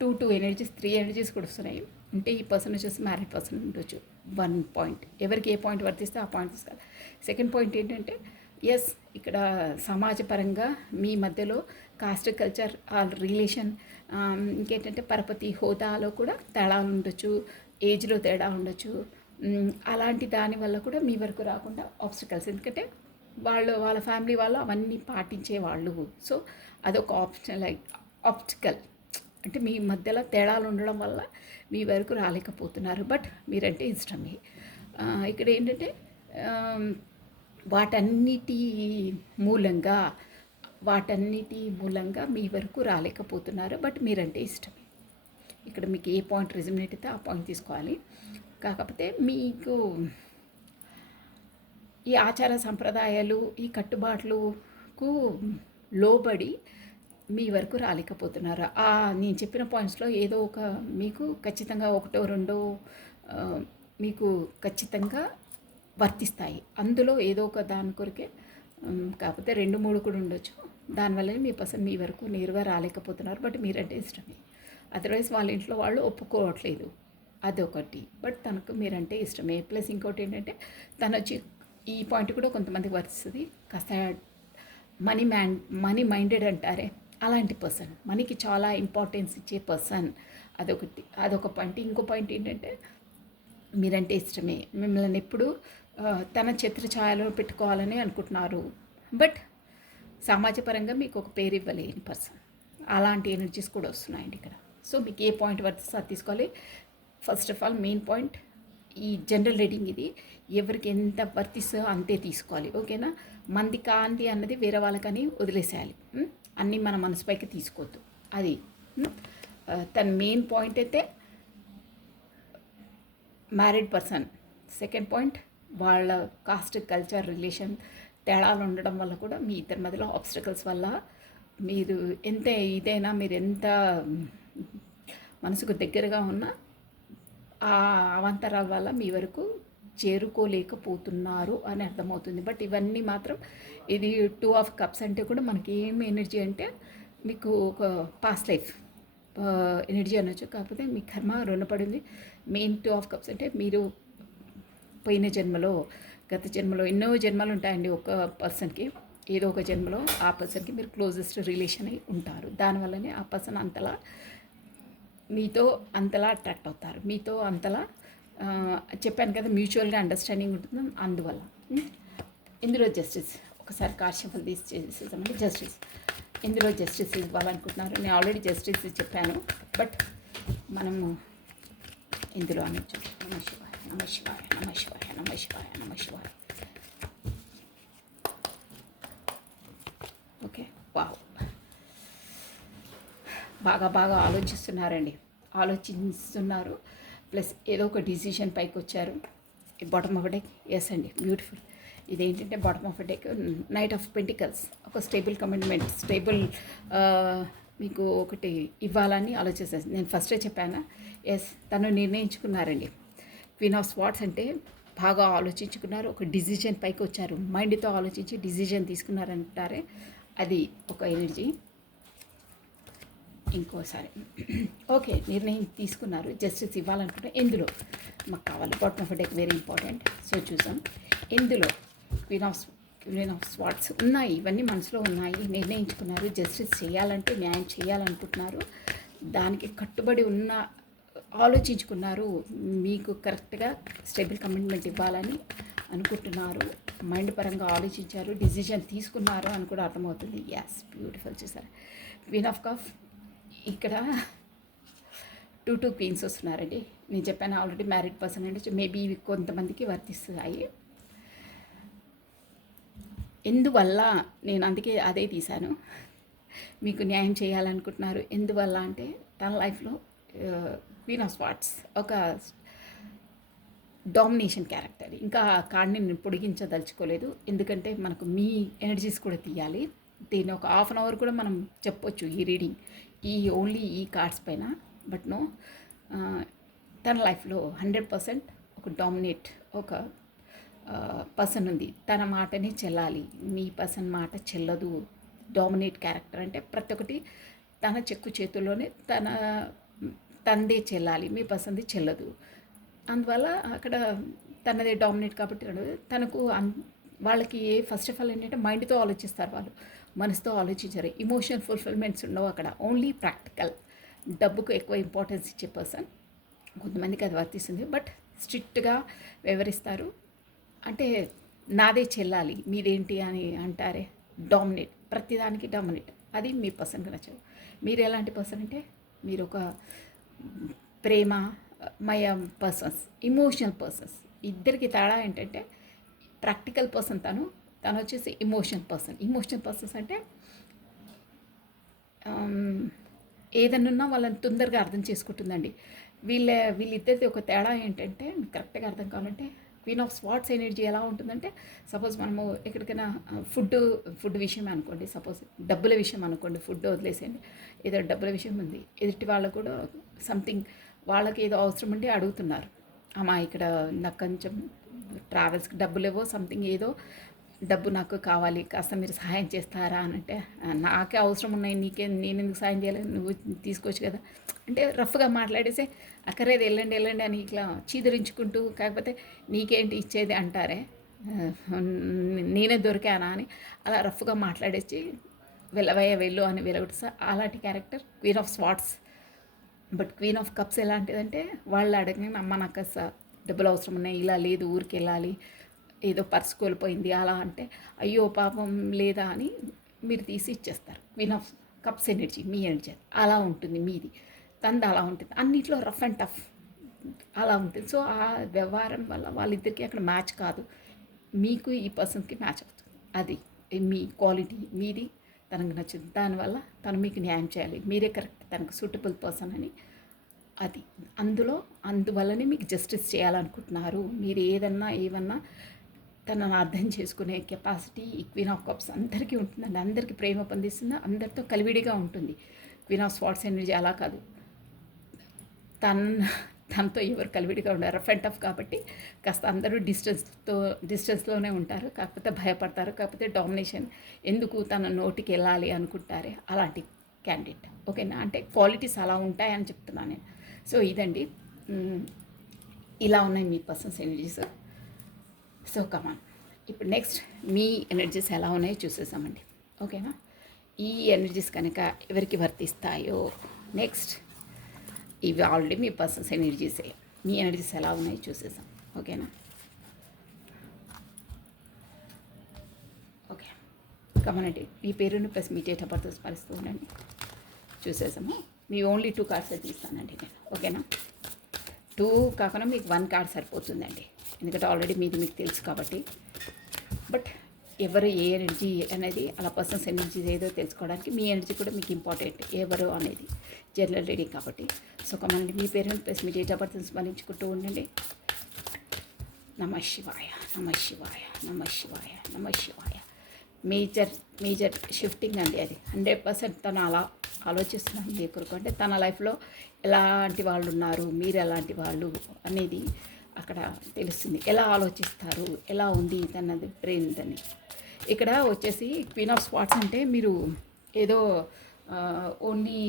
టూ ఎనర్జీస్, 3 ఎనర్జీస్ కూడా వస్తున్నాయి. ఉంటే ఈ పర్సన్ వచ్చేసి మ్యారీడ్ పర్సన్ ఉండొచ్చు. 1 పాయింట్, ఎవరికి ఏ పాయింట్ వర్తిస్తే ఆ పాయింట్ తీసుకోవాలి. సెకండ్ పాయింట్ ఏంటంటే ఎస్, ఇక్కడ సమాజపరంగా మీ మధ్యలో కాస్ట్, కల్చర్, రిలేషన్, ఇంకేంటంటే పరపతి, హోదాలో కూడా తేడాలు ఉండొచ్చు, ఏజ్లో తేడా ఉండొచ్చు. అలాంటి దానివల్ల కూడా మీ వరకు రాకుండా ఆబ్స్టికల్స్, ఎందుకంటే వాళ్ళ ఫ్యామిలీ వాళ్ళు అవన్నీ పాటించే వాళ్ళు. సో అదొక ఆబ్స్టికల్, అంటే మీ మధ్యలో తేడాలు ఉండడం వల్ల మీ వరకు రాలేకపోతున్నారు. బట్ మీరంటే ఇష్టమే. ఇక్కడ ఏంటంటే వాటన్నిటి మూలంగా మీ వరకు రాలేకపోతున్నారు. బట్ మీరంటే ఇష్టమే. ఇక్కడ మీకు ఏ పాయింట్ రిజమినేట్ అయితే ఆ పాయింట్ తీసుకోవాలి. కాకపోతే మీకు ఈ ఆచార సంప్రదాయాలు, ఈ కట్టుబాట్లకు లోబడి మీ వరకు రాలేకపోతున్నారు. నేను చెప్పిన పాయింట్స్లో ఏదో ఒక మీకు ఖచ్చితంగా 1, 2 మీకు ఖచ్చితంగా వర్తిస్తాయి. అందులో ఏదో ఒక దాని కొరికే, కాకపోతే 2, 3 కూడా ఉండొచ్చు. దానివల్లనే మీ పర్సన్ మీ వరకు నేరుగా రాలేకపోతున్నారు. బట్ మీరంటే ఇష్టమే. అదర్వైజ్ వాళ్ళ ఇంట్లో వాళ్ళు ఒప్పుకోవట్లేదు, అదొకటి. బట్ తనకు మీరంటే ఇష్టమే. ప్లస్ ఇంకోటి ఏంటంటే తను వచ్చి ఈ పాయింట్ కూడా కొంతమందికి వర్తిస్తుంది. కాస్త మనీ మైండెడ్ అంటారే, అలాంటి పర్సన్, మనీకి చాలా ఇంపార్టెన్స్ ఇచ్చే పర్సన్, అదొక పాయింట్. ఇంకో పాయింట్ ఏంటంటే మీరంటే ఇష్టమే. మిమ్మల్ని ఎప్పుడు తన ఛత్రఛాయలో పెట్టుకోవాలని అనుకుంటున్నారు. బట్ సమాజపరంగా మీకు ఒక పేరు ఇవ్వలేని పర్సన్, అలాంటి ఎనర్జీస్ కూడా వస్తున్నాయండి ఇక్కడ. సో మీకు ఏ పాయింట్ వర్తిస్తే అది తీసుకోవాలి. First of all main point, ఈ జనరల్ రీడింగ్ ఇది ఎవరికి ఎంత వర్తిస్తో అంతే తీసుకోవాలి, ఓకేనా. మంది కాంతి అన్నది వేరే వాళ్ళకని వదిలేసేయాలి. అన్నీ మన మనసుపైకి తీసుకోవద్దు. అది తన మెయిన్ పాయింట్ అయితే మ్యారీడ్ పర్సన్. సెకండ్ పాయింట్, వాళ్ళ కాస్ట్, కల్చర్, రిలేషన్ తేడాలు ఉండడం వల్ల కూడా మీ ఇద్దరి మధ్యలో ఆబ్స్టకల్స్ వల్ల మీరు ఎంత ఇదైనా, మీరు ఎంత మనసుకు దగ్గరగా ఉన్నా ఆ అవాంతరాల వల్ల మీ వరకు చేరుకోలేకపోతున్నారు అని అర్థమవుతుంది. బట్ ఇవన్నీ మాత్రం, ఇది 2 ఆఫ్ కప్స్ అంటే కూడా మనకి ఏం ఎనర్జీ అంటే మీకు ఒక పాస్ట్ లైఫ్ ఎనర్జీ అనొచ్చు. కాకపోతే మీ కర్మ రుణపడింది. మెయిన్ 2 ఆఫ్ కప్స్ అంటే మీరు పోయిన జన్మలో, గత జన్మలో, ఎన్నో జన్మలు ఉంటాయండి ఒక పర్సన్కి. ఏదో ఒక జన్మలో ఆ పర్సన్కి మీరు క్లోజెస్ట్ రిలేషన్ అయి ఉంటారు. దానివల్లనే ఆ పర్సన్ మీతో అంతలా అట్రాక్ట్ అవుతారు. మీతో అంతలా చెప్పాను కదా, మ్యూచువల్గా అండర్స్టాండింగ్ ఉంటుంది. అందువల్ల ఇందులో జస్టిస్, ఒకసారి కార్షఫల్ తీసి చేసేసామంటే జస్టిస్, ఇందులో జస్టిస్ ఇవ్వాలనుకుంటున్నారు. నేను ఆల్రెడీ జస్టిస్ చెప్పాను, బట్ మనము ఇందులో అనొచ్చు. నమ శివాయ, నమ శివాయ, నమ శివాయ, నమ శివాయ, నమ శివాయ. ఓకే, వావ్, బాగా ఆలోచిస్తున్నారు. ప్లస్ ఏదో ఒక డిసిషన్ పైకి వచ్చారు. బాటమ్ ఆఫ్ డెక్, ఎస్ అండి, బ్యూటిఫుల్. ఇదేంటంటే bottom of deck, knight of pentacles, ఒక స్టేబుల్ కమిట్మెంట్, మీకు ఒకటి ఇవ్వాలని ఆలోచిస్తారు. నేను ఫస్టే చెప్పాను, ఎస్, తను నిర్ణయించుకున్నారండి. క్వీన్ ఆఫ్ స్వార్డ్స్ అంటే బాగా ఆలోచించుకున్నారు, ఒక డిసిజన్ పైకి వచ్చారు, మైండ్తో ఆలోచించి డిసిజన్ తీసుకున్నారంటారే, అది ఒక ఎనర్జీ. ఇంకోసారి ఓకే, నిర్ణయం తీసుకున్నారు, జస్టిస్ ఇవ్వాలనుకుంటే ఎందులో మాకు కావాలి. Bottom of deck very important. So చూసాం, ఇందులో క్వీన్ ఆఫ్ స్వార్డ్స్ ఉన్నాయి, ఇవన్నీ మనసులో ఉన్నాయి, నిర్ణయించుకున్నారు, జస్టిస్ చేయాలంటే న్యాయం చేయాలనుకుంటున్నారు, దానికి కట్టుబడి ఉన్న ఆలోచించుకున్నారు, మీకు కరెక్ట్గా స్టేబుల్ కమిట్మెంట్ ఇవ్వాలని అనుకుంటున్నారు, మైండ్ పరంగా ఆలోచించారు, డిసిజన్ తీసుకున్నారు అని కూడా అర్థమవుతుంది. As beautiful. చూసారు క్వీన్ ఆఫ్ కప్. ఇక్కడ టూ క్వీన్స్ వస్తున్నారండి. నేను చెప్పాను ఆల్రెడీ మ్యారీడ్ పర్సన్ అంటే మేబీ ఇవి కొంతమందికి వర్తిస్తాయి. ఎందువల్ల నేను అందుకే అదే తీశాను. మీకు న్యాయం చేయాలనుకుంటున్నారు. ఎందువల్ల అంటే తన లైఫ్లో క్వీన్ ఆఫ్ స్వార్డ్స్ ఒక డామినేషన్ క్యారెక్టర్. ఇంకా ఆ కార్డ్ని నేను పొడిగించదలుచుకోలేదు, ఎందుకంటే మనకు మీ ఎనర్జీస్ కూడా తీయాలి. దీన్ని ఒక హాఫ్ అన్ అవర్ కూడా మనం చెప్పొచ్చు ఈ రీడింగ్ ఓన్లీ ఈ కార్డ్స్ పైన. బట్ నో, తన లైఫ్లో 100% ఒక డామినేట్ ఒక పర్సన్ ఉంది. తన మాటనే చెల్లాలి, మీ పర్సన్ మాట చెల్లదు. డామినేట్ క్యారెక్టర్ అంటే ప్రతి ఒక్కటి తన చెక్కు చేతుల్లోనే తనదే చెల్లాలి, మీ పర్సన్ది చెల్లదు. అందువల్ల అక్కడ తనదే డామినేట్ కాబట్టి తనకు వాళ్ళకి ఫస్ట్ ఆఫ్ ఆల్ ఏంటంటే మైండ్తో ఆలోచిస్తారు, వాళ్ళు మనసుతో ఆలోచించారు. ఇమోషనల్ ఫుల్ఫిల్మెంట్స్ ఉండవు అక్కడ, ఓన్లీ ప్రాక్టికల్. డబ్బుకు ఎక్కువ ఇంపార్టెన్స్ ఇచ్చే పర్సన్. కొంతమందికి అది వర్తిస్తుంది, బట్ స్ట్రిక్ట్గా వివరిస్తారు. అంటే నాదే చెల్లాలి, మీదేంటి అని అంటారే, డామినేట్, ప్రతిదానికి డామినేట్. అది మీ పర్సన్కి నచ్చదు. మీరు ఎలాంటి పర్సన్ అంటే మీరు ఒక ప్రేమమయ పర్సన్స్, ఇమోషనల్ పర్సన్స్. ఇద్దరికి తేడా ఏంటంటే ప్రాక్టికల్ పర్సన్ తను వచ్చేసి ఇమోషనల్ పర్సన్స్ అంటే ఏదన్నా వాళ్ళని తొందరగా అర్థం చేసుకుంటుందండి. వీళ్ళిద్దరిది ఒక తేడా ఏంటంటే కరెక్ట్గా అర్థం కావాలంటే, క్వీన్ ఆఫ్ స్వార్డ్స్ ఎనర్జీ ఎలా ఉంటుందంటే, సపోజ్ మనము ఎక్కడికైనా ఫుడ్ విషయం అనుకోండి, సపోజ్ డబ్బుల విషయం అనుకోండి, ఫుడ్ వదిలేసేయండి, ఏదో డబ్బుల విషయం ఉంది, ఎదుటి వాళ్ళు కూడా సంథింగ్ వాళ్ళకి ఏదో అవసరం ఉండి అడుగుతున్నారు, అమ్మా ఇక్కడ నాకు కొంచెం ట్రావెల్స్కి డబ్బులు ఏవో సంథింగ్ ఏదో డబ్బు నాకు కావాలి, కాస్త మీరు సహాయం చేస్తారా అని అంటే, నాకే అవసరం ఉన్నాయి, నేను ఎందుకు సహాయం చేయాలి, నువ్వు తీసుకోవచ్చు కదా అంటే రఫ్గా మాట్లాడేసి అక్కర్లేదు వెళ్ళండి అని ఇట్లా చీదరించుకుంటూ, కాకపోతే నీకేంటి ఇచ్చేది అంటారే, నేనే దొరికానా అని అలా రఫ్గా మాట్లాడేసి వెళ్ళు అని వెలగొట్టు. అలాంటి character queen of swords. But queen of cups ఎలాంటిదంటే, వాళ్ళు అడగని అమ్మ నాకు డబ్బులు అవసరం ఉన్నాయి, ఇలా లేదు, ఊరికి వెళ్ళాలి, ఏదో పర్సు కోల్పోయింది అలా అంటే, అయ్యో పాపం లేదా అని మీరు తీసి ఇచ్చేస్తారు. Queen of cups energy, me energy అలా ఉంటుంది, మీది తంది అలా ఉంటుంది, అన్నిట్లో రఫ్ అండ్ టఫ్ అలా ఉంటుంది. సో ఆ వ్యవహారం వల్ల వాళ్ళిద్దరికీ అక్కడ మ్యాచ్ కాదు, మీకు ఈ పర్సన్కి మ్యాచ్ అవుతుంది. అది మీ క్వాలిటీ మీది తనకు నచ్చింది, దానివల్ల తను మీకు న్యాయం చేయాలి, మీరే కరెక్ట్ తనకు సూటబుల్ పర్సన్ అని. అది అందువల్లనే మీకు జస్టిస్ చేయాలనుకుంటున్నారు. మీరు ఏమన్నా తనను అర్థం చేసుకునే కెపాసిటీ ఈ క్వీన్ ఆఫ్ కప్స్ అందరికీ ఉంటుందండి. అందరికీ ప్రేమ పొందిస్తుంది, అందరితో కలివిడిగా ఉంటుంది. క్వీన్ ఆఫ్ స్వార్డ్స్ ఎనర్జీ అలా కాదు, తనతో ఎవరు కలివిడిగా ఉండరు, రఫ్ అండ్ టఫ్ కాబట్టి కాస్త అందరూ డిస్టెన్స్లోనే ఉంటారు, కాకపోతే భయపడతారు, కాకపోతే డామినేషన్ ఎందుకు తన నోటికి వెళ్ళాలి అనుకుంటారే, అలాంటి క్యాండిడేట్. ఓకేనా, అంటే క్వాలిటీస్ అలా ఉంటాయని చెప్తున్నాను నేను. సో ఇదండి, ఇలా ఉన్నాయి మీ పర్సన్స్ ఎనర్జీస్. సో కమాన్, ఇప్పుడు నెక్స్ట్ మీ ఎనర్జీస్ ఎలా ఉన్నాయో చూసేసామండి. ఓకేనా, ఈ ఎనర్జీస్ కనుక ఎవరికి వర్తిస్తాయో, నెక్స్ట్ ఇవి ఆల్రెడీ మీ పర్సన్స్ ఎనర్జీసే, మీ ఎనర్జీస్ ఎలా ఉన్నాయో చూసేసాం. ఓకేనా, ఓకే కమాన్ అండి, మీ పేరును ప్లస్ మీ డేట్ ఆఫ్ బర్త్ స్మరిస్తూ ఉండండి. చూసేసాము. మీ ఓన్లీ 2 కార్డ్స్ తీస్తానండి నేను. ఓకేనా, 2 కాకుండా మీకు 1 కార్డ్ సరిపోతుందండి, ఎందుకంటే ఆల్రెడీ మీకు తెలుసు కాబట్టి. బట్ ఎవరు ఏ ఎనర్జీ అనేది అలా పర్సన్స్ ఎనర్జీ ఏదో తెలుసుకోవడానికి మీ ఎనర్జీ కూడా మీకు ఇంపార్టెంట్, ఎవరు అనేది జనరల్ రీడింగ్ కాబట్టి. సో కమండి, మీ పేరెంట్ ప్లస్ మీ డేట్ ఆఫ్ బర్త్ స్మరించుకుంటూ ఉండండి. నమః శివాయ, నమః శివాయ, నమః శివాయ, నమః శివాయ. మేజర్ షిఫ్టింగ్ అండి అది. 100% తను అలా ఆలోచిస్తున్నాను మీ కొరకు. అంటే తన లైఫ్లో ఎలాంటి వాళ్ళు ఉన్నారు, మీరు ఎలాంటి వాళ్ళు అనేది అక్కడ తెలుస్తుంది. ఎలా ఆలోచిస్తారు, ఎలా ఉంది తనది బ్రెయిన్ అని. ఇక్కడ వచ్చేసి క్వీన్ ఆఫ్ స్వార్డ్స్ అంటే మీరు ఏదో ఓన్లీ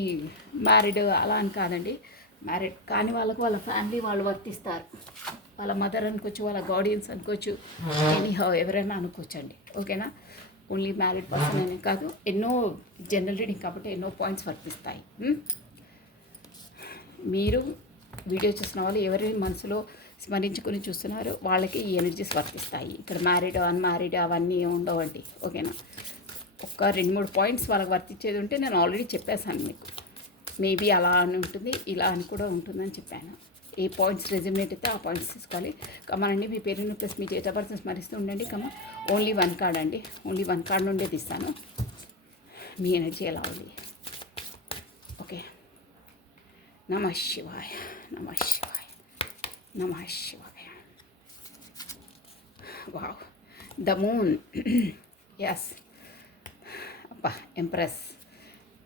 మ్యారీడ్ అలా అని కాదండి. మ్యారీడ్ కాని వాళ్ళకు వాళ్ళ ఫ్యామిలీ వాళ్ళు వర్తిస్తారు. వాళ్ళ మదర్ అనుకోవచ్చు, వాళ్ళ గార్డియన్స్ అనుకోవచ్చు, ఎనీహౌ ఎవరైనా అనుకోవచ్చండి. ఓకేనా? ఓన్లీ మ్యారీడ్ పర్సన్ అనే కాదు, ఎన్నో జనరల్ రీడింగ్ కాబట్టి ఎన్నో పాయింట్స్ వర్తిస్తాయి. మీరు వీడియో చూసిన వాళ్ళు ఎవరి మనసులో స్మరించుకొని చూస్తున్నారో వాళ్ళకి ఈ ఎనర్జీస్ వర్తిస్తాయి. ఇక్కడ మ్యారీడ్ అన్మ్యారీడ్ అవన్నీ ఉండవండి. ఓకేనా? ఒక 2-3 పాయింట్స్ వాళ్ళకి వర్తించేది ఉంటే నేను ఆల్రెడీ చెప్పేశాను మీకు. మేబీ అలా అని ఉంటుంది, ఇలా అని కూడా ఉంటుందని చెప్పాను. ఏ పాయింట్స్ రెజ్యూమినేట్ అయితే ఆ పాయింట్స్ తీసుకోవాలి. కమానండి, మీ పేరును ప్లస్ మీ డేట్ ఆఫ్ బర్త్ స్మరిస్తూ ఉండండి. ఓన్లీ 1 కార్డ్ అండి, ఓన్లీ 1 కార్డ్ నుండే తీస్తాను. మీ ఎనర్జీ ఎలా ఉంది? ఓకే. నమః శివాయ, నమః శివాయ, నమః శివాయ. Wow, the moon. ఎస్ అబ్బా, ఎంప్రెస్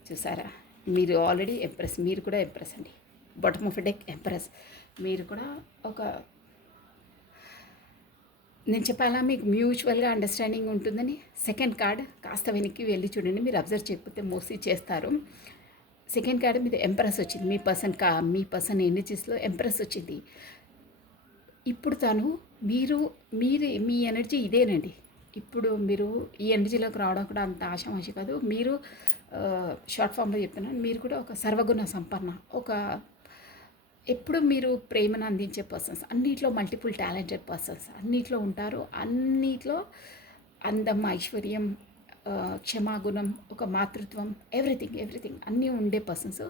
చూసారా? మీరు ఆల్రెడీ ఎంప్రెస్, మీరు కూడా ఎంప్రెస్ అండి. Bottom of deck empress. మీరు కూడా ఒక, నేను చెప్పాలా మీకు మ్యూచువల్గా అండర్స్టాండింగ్ ఉంటుందని. సెకండ్ కార్డ్ కాస్త వెనక్కి వెళ్ళి చూడండి, మీరు అబ్జర్వ్ చేయకపోతే మోస్ట్లీ చేస్తారు. సెకండ్ కార్డ్ మీద ఎంప్రెస్ వచ్చింది. మీ పర్సన్ ఎనర్జీస్లో ఎంప్రెస్ వచ్చింది. ఇప్పుడు తను మీ ఎనర్జీ ఇదేనండి. ఇప్పుడు మీరు ఈ ఎనర్జీలోకి రావడం కూడా అంత ఆషామాషి కాదు. మీరు షార్ట్ ఫామ్లో చెప్తున్నాను, మీరు కూడా ఒక సర్వగుణ సంపన్న, ఎప్పుడు మీరు ప్రేమను అందించే పర్సన్స్, అన్నిట్లో మల్టిపుల్ టాలెంటెడ్ పర్సన్స్ అన్నిట్లో ఉంటారు. అన్నిట్లో అందం, ఐశ్వర్యం, క్షమాగుణం, ఒక మాతృత్వం, ఎవ్రీథింగ్ అన్నీ ఉండే పర్సన్స్.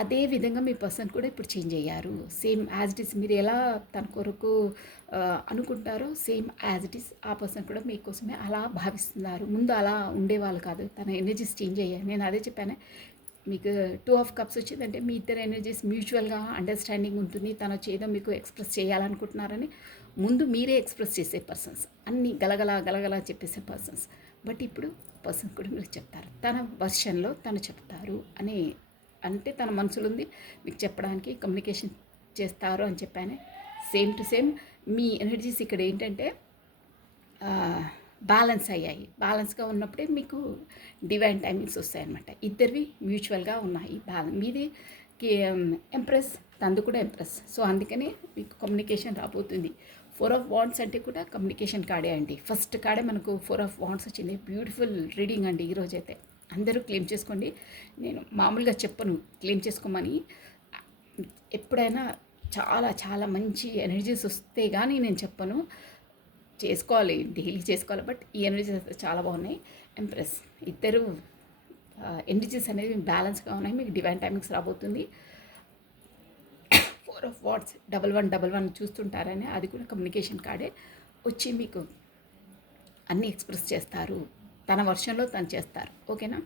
అదే విధంగా మీ పర్సన్ కూడా ఇప్పుడు చేంజ్ అయ్యారు. సేమ్ యాజ్ ఇట్ ఈస్ మీరు ఎలా తన కొరకు అనుకుంటారో సేమ్ యాజ్ ఇట్ ఈస్ ఆ పర్సన్ కూడా మీకోసమే అలా భావిస్తున్నారు. ముందు అలా ఉండేవాళ్ళు కాదు, తన ఎనర్జీస్ చేంజ్ అయ్యాయి. నేను అదే చెప్పాను మీకు. 2 ఆఫ్ కప్స్ వచ్చిందంటే మీ ఇద్దరు ఎనర్జీస్ మ్యూచువల్గా అండర్స్టాండింగ్ ఉంటుంది. తన చేదో మీకు ఎక్స్ప్రెస్ చేయాలనుకుంటున్నారని ముందు మీరే ఎక్స్ప్రెస్ చేసే పర్సన్స్, అన్నీ గలగల చెప్పేసే పర్సన్స్. బట్ ఇప్పుడు పర్సన్ కూడా మీకు చెప్తారు, తన వర్షన్లో తను చెప్తారు అని, అంటే తన మనసులో ఉంది మీకు చెప్పడానికి కమ్యూనికేషన్ చేస్తారు అని చెప్పాను. Same to same me energies ఇక్కడ ఏంటంటే బ్యాలెన్స్ అయ్యాయి. బ్యాలెన్స్గా ఉన్నప్పుడే మీకు డివైన్ టైమింగ్స్ వస్తాయన్నమాట. ఇద్దరివి మ్యూచువల్గా ఉన్నాయి. మీది ఎంప్రెస్, తందు కూడా ఎంప్రెస్. సో అందుకనే మీకు కమ్యూనికేషన్ రాబోతుంది. 4 ఆఫ్ వాండ్స్ అంటే కూడా కమ్యూనికేషన్ కార్డే అండి. ఫస్ట్ కార్డే మనకు 4 ఆఫ్ వాండ్స్ వచ్చింది. బ్యూటిఫుల్ రీడింగ్ అండి ఈరోజైతే. అందరూ క్లెయిమ్ చేసుకోండి. నేను మామూలుగా చెప్పను క్లెయిమ్ చేసుకోమని. ఎప్పుడైనా చాలా చాలా మంచి ఎనర్జీస్ వస్తే కానీ నేను చెప్పను, చేసుకోవాలి, డైలీ చేసుకోవాలి. బట్ ఈ ఎనర్జీస్ చాలా బాగున్నాయి. ఎంప్రెస్ ఇద్దరు ఎనర్జీస్ అనేవి బ్యాలెన్స్గా ఉన్నాయి. మీకు డివైన్ టైమింగ్స్ రాబోతుంది. 4 ఆఫ్ వాట్స్ 1111 చూస్తుంటారని, అది కూడా కమ్యూనికేషన్ కార్డే వచ్చి మీకు అన్నీ ఎక్స్ప్రెస్ చేస్తారు. తన వర్షన్లో తను చేస్తారు. ఓకేనా?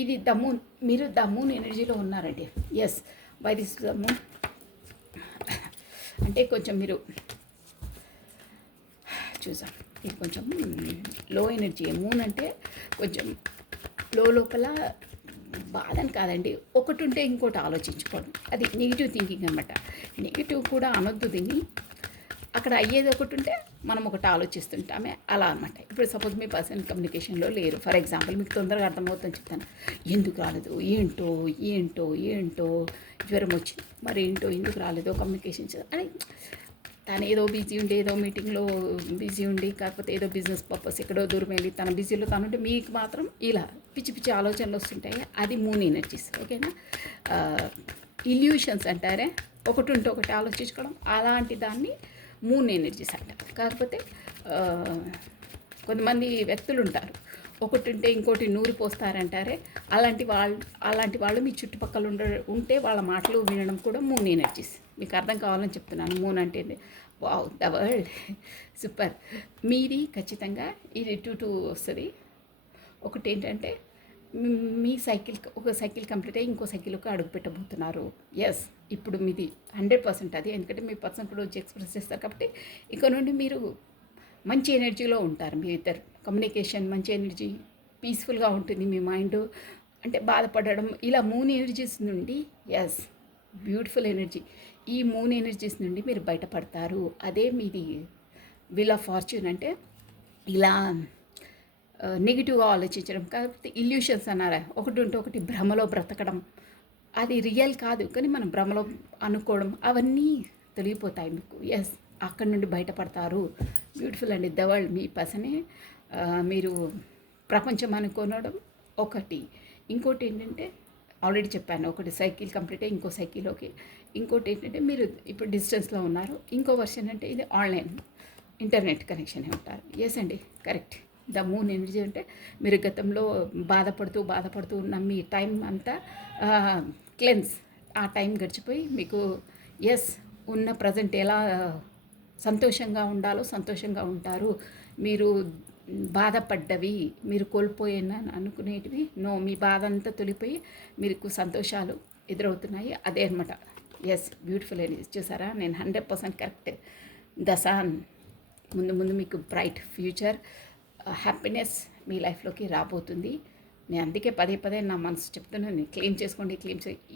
ఇది ద మూన్. మీరు ద మూన్ ఎనర్జీలో ఉన్నారండి. Yes, by this the moon అంటే కొంచెం మీరు చూసాం, ఇది కొంచెం లో ఎనర్జీ. మూన్ అంటే కొంచెం లోపల బాధని కాదండి, ఒకటి ఉంటే ఇంకోటి ఆలోచించుకోవడం, అది నెగిటివ్ థింకింగ్ అనమాట. నెగిటివ్ కూడా అనొద్దు దీన్ని. అక్కడ అయ్యేది ఒకటి ఉంటే మనం ఒకటి ఆలోచిస్తుంటామే, అలా అనమాట. ఇప్పుడు సపోజ్ మీ పర్సనల్ కమ్యూనికేషన్లో లేరు, ఫర్ ఎగ్జాంపుల్, మీకు తొందరగా అర్థమవుతుందని చెప్తాను. ఎందుకు రాలేదు, ఏంటో జ్వరం వచ్చింది, మరి ఏంటో ఎందుకు రాలేదో కమ్యూనికేషన్ అని, తను ఏదో బిజీ ఉండి, ఏదో మీటింగ్లో బిజీ ఉండి, కాకపోతే ఏదో బిజినెస్ పర్పస్ ఎక్కడో దూరం వెళ్ళి తన బిజీలో తనుంటే మీకు మాత్రం ఇలా పిచ్చి ఆలోచనలు వస్తుంటాయి. అది మూన్ ఎనర్జీస్. ఓకేనా? ఇల్యూషన్స్ అంటారే, ఒకటి ఉంటే ఒకటి ఆలోచించుకోవడం, అలాంటి దాన్ని మూన్ ఎనర్జీస్ అంటారు. కాకపోతే కొంతమంది వ్యక్తులు ఉంటారు, ఒకటి ఉంటే ఇంకోటి నూరు పోస్తారంటారే, అలాంటి వాళ్ళు మీ చుట్టుపక్కల ఉంటే వాళ్ళ మాటలు వినడం కూడా మూన్ ఎనర్జీస్. మీకు అర్థం కావాలని చెప్తున్నాను. మూన్ అంటే వావ్, ద వరల్డ్ సూపర్. మీది ఖచ్చితంగా ఇది 2 వస్తుంది. ఒకటి ఏంటంటే మీ ఒక సైకిల్ కంప్లీట్ అయ్యి ఇంకో సైకిల్కి అడుగు పెట్టబోతున్నారు. ఎస్, ఇప్పుడు మీది 100% అది. ఎందుకంటే మీ పర్సన్ కూడా వచ్చి ఎక్స్ప్రెస్ చేస్తారు కాబట్టి ఇక నుండి మీరు మంచి ఎనర్జీలో ఉంటారు. మీ ఇద్దరు కమ్యూనికేషన్ మంచి ఎనర్జీ, పీస్ఫుల్గా ఉంటుంది మీ మైండ్. అంటే బాధపడడం ఇలా మూన్ ఎనర్జీస్ నుండి, ఎస్, బ్యూటిఫుల్ ఎనర్జీ. ఈ మూన్ ఎనర్జీస్ నుండి మీరు బయటపడతారు. అదే మీది వీల్ ఆఫ్ ఫార్చ్యూన్. అంటే ఇలా నెగిటివ్గా ఆలోచించడం, కాకపోతే ఇల్యూషన్స్ అన్నారా, ఒకటి ఉంటే ఒకటి భ్రమలో బ్రతకడం, అది రియల్ కాదు, కానీ మనం భ్రమలో అనుకోవడం అవన్నీ తొలగిపోతాయి మీకు. ఎస్, అక్కడి నుండి బయటపడతారు. బ్యూటిఫుల్ అండి. ద వరల్డ్ మీ పర్సనే. మీరు ప్రపంచం అనుకోనడం ఒకటి. ఇంకోటి ఏంటంటే ఆల్రెడీ చెప్పాను, ఒకటి సైకిల్ కంప్లీట్ అయ్యి ఇంకో సైకిల్లోకి. ఇంకోటి ఏంటంటే మీరు ఇప్పుడు డిస్టెన్స్లో ఉన్నారు. ఇంకో వర్షన్ అంటే ఇది ఆన్లైన్ ఇంటర్నెట్ కనెక్షన్ ఉంటారు. ఎస్ అండి, కరెక్ట్. ద మూన్ ఎనర్జీ అంటే మీరు గతంలో బాధపడుతూ ఉన్న మీ టైం అంతా క్లెన్స్, ఆ టైం గడిచిపోయి మీకు ఎస్ ఉన్న ప్రజెంట్ ఎలా సంతోషంగా ఉండాలో సంతోషంగా ఉంటారు. మీరు బాధపడ్డవి, మీరు కోల్పోయిన అనుకునేటివి నో, మీ బాధ అంతా తొలిపోయి మీకు సంతోషాలు ఎదురవుతున్నాయి. అదే అనమాట. ఎస్, బ్యూటిఫుల్ అని చూసారా, నేను 100% కరెక్ట్. ద సన్ ముందు ముందు మీకు బ్రైట్ ఫ్యూచర్, హ్యాపీనెస్ మీ లైఫ్లోకి రాబోతుంది. నేను అందుకే పదే నా మనసు చెప్తున్నాను, క్లెయిమ్ చేసుకోండి,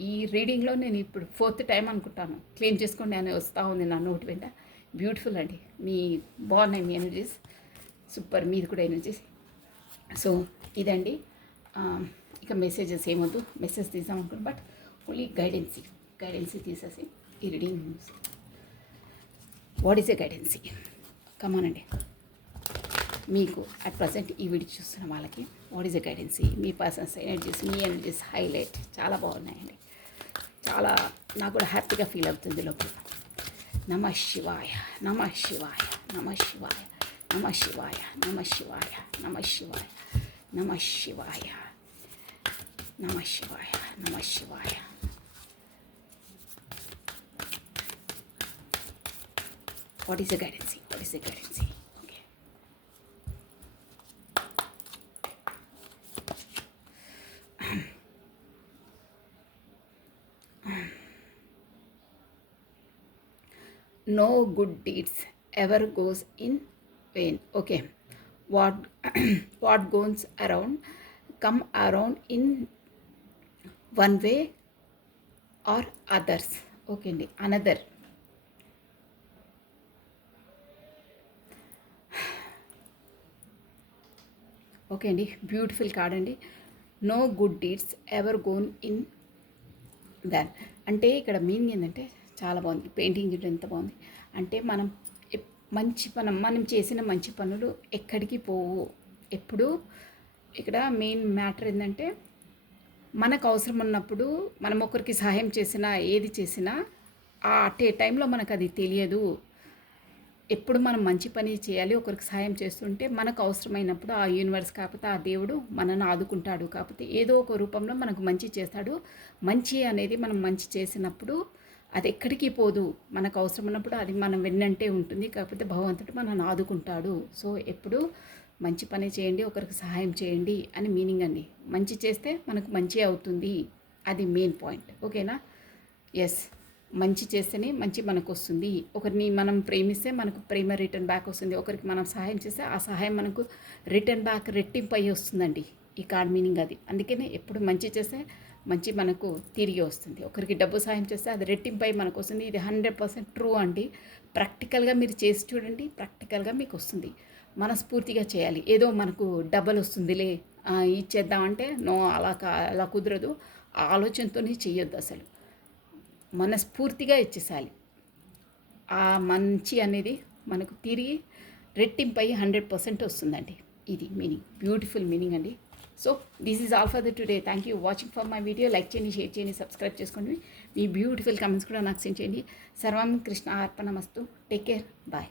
ఈ రీడింగ్లో నేను ఇప్పుడు 4th టైం అనుకుంటాను, క్లెయిమ్ చేసుకోండి అని వస్తూ ఉంది నా నోటి వెంట. బ్యూటిఫుల్ అండి, మీ బాగున్నాయి మీ ఎనర్జీస్, సూపర్. మీది కూడా ఎనర్జీస్. సో ఇదండి. ఇక మెసేజెస్ ఏమొద్దు, మెసేజ్ తీసాం అనుకున్నాను, బట్ ఓన్లీ గైడెన్సీ తీసేసి ఈ reading. What is a guidance? కమానండి, మీకు అట్ ప్రజెంట్ ఈ వీడియో చూస్తున్న వాళ్ళకి వాట్ ఈజ్ ఎ గైడెన్సీ? మీ పర్సన్స్ ఎనర్జీస్, మీ ఎనర్జీస్ హైలైట్ చాలా బాగున్నాయండి. చాలా నాకు కూడా హ్యాపీగా ఫీల్ అవుతుంది లోపల. నమ శివాయ, నమ శివాయ, నమ శివాయ, నమ శివాయ, నమ శివాయ, నమ శివాయ, నమ శివాయ, నమ శివాయ, నమ శివాయ. What is the guidance? What is the guidance? Okay. No good deeds ever goes in vain. Okay. What goes around come around in one way or others. Okay అండి, another. ఓకే అండి, బ్యూటిఫుల్ కార్డ్ అండి. No good deeds ever gone in దాన్ అంటే ఇక్కడ meaning ఏంటంటే చాలా బాగుంది. Painting చూడండి ఎంత బాగుంది అంటే, మనం చేసిన మంచి పనులు ఎక్కడికి పోవు. ఎప్పుడు ఇక్కడ మెయిన్ మ్యాటర్ ఏంటంటే, మనకు అవసరం ఉన్నప్పుడు మనం ఒకరికి సహాయం చేసినా ఏది చేసినా ఆ టైంలో మనకు అది తెలియదు. ఎప్పుడు మనం మంచి పని చేయాలి, ఒకరికి సహాయం చేస్తుంటే మనకు అవసరమైనప్పుడు ఆ యూనివర్స్ కాకపోతే ఆ దేవుడు మనల్ని ఆదుకుంటాడు. కాకపోతే ఏదో ఒక రూపంలో మనకు మంచి చేస్తాడు. మంచి అనేది మనం మంచి చేసినప్పుడు అది ఎక్కడికి పోదు. మనకు అవసరం ఉన్నప్పుడు అది మనం వెన్నంటే ఉంటుంది. కాకపోతే భగవంతుడు మనల్ని ఆదుకుంటాడు. సో ఎప్పుడు మంచి పని చేయండి, ఒకరికి సహాయం చేయండి అని మీనింగ్ అండి. మంచి చేస్తే మనకు మంచి అవుతుంది, అది మెయిన్ పాయింట్. ఓకేనా? ఎస్, మంచి చేస్తేనే మంచి మనకు వస్తుంది. ఒకరిని మనం ప్రేమిస్తే మనకు ప్రేమ రిటర్న్ బ్యాక్ వస్తుంది. ఒకరికి మనం సహాయం చేస్తే ఆ సహాయం మనకు రిటర్న్ బ్యాక్ రెట్టింపు అయ్యి వస్తుందండి. ఈ కార్డ్ మీనింగ్ అది. అందుకనే ఎప్పుడు మంచి చేస్తే మంచి మనకు తిరిగి వస్తుంది. ఒకరికి డబ్బు సహాయం చేస్తే అది రెట్టింపు అయ్యి మనకు వస్తుంది. ఇది 100% ట్రూ అండి. ప్రాక్టికల్గా మీరు చేసి చూడండి, ప్రాక్టికల్గా మీకు వస్తుంది. మనస్ఫూర్తిగా చేయాలి. ఏదో మనకు డబ్బులు వస్తుందిలే ఇచ్చేద్దామంటే నో, అలా కుదరదు. ఆ ఆలోచనతోనే చెయ్యొద్దు. అసలు మనస్ఫూర్తిగా ఇచ్చేసాలి. ఆ మంచి అనేది మనకు తిరిగి రెట్టింపై 100% వస్తుందండి. ఇది మీనింగ్, బ్యూటిఫుల్ మీనింగ్ అండి. So this is all for the today. Thank you watching for my video. Like చేయండి, షేర్ చేయండి, సబ్స్క్రైబ్ చేసుకోండి. మీ బ్యూటిఫుల్ కమెంట్స్ కూడా నాకు సెండ్ చేయండి. సర్వం కృష్ణ అర్పణమస్తు. Take care, bye.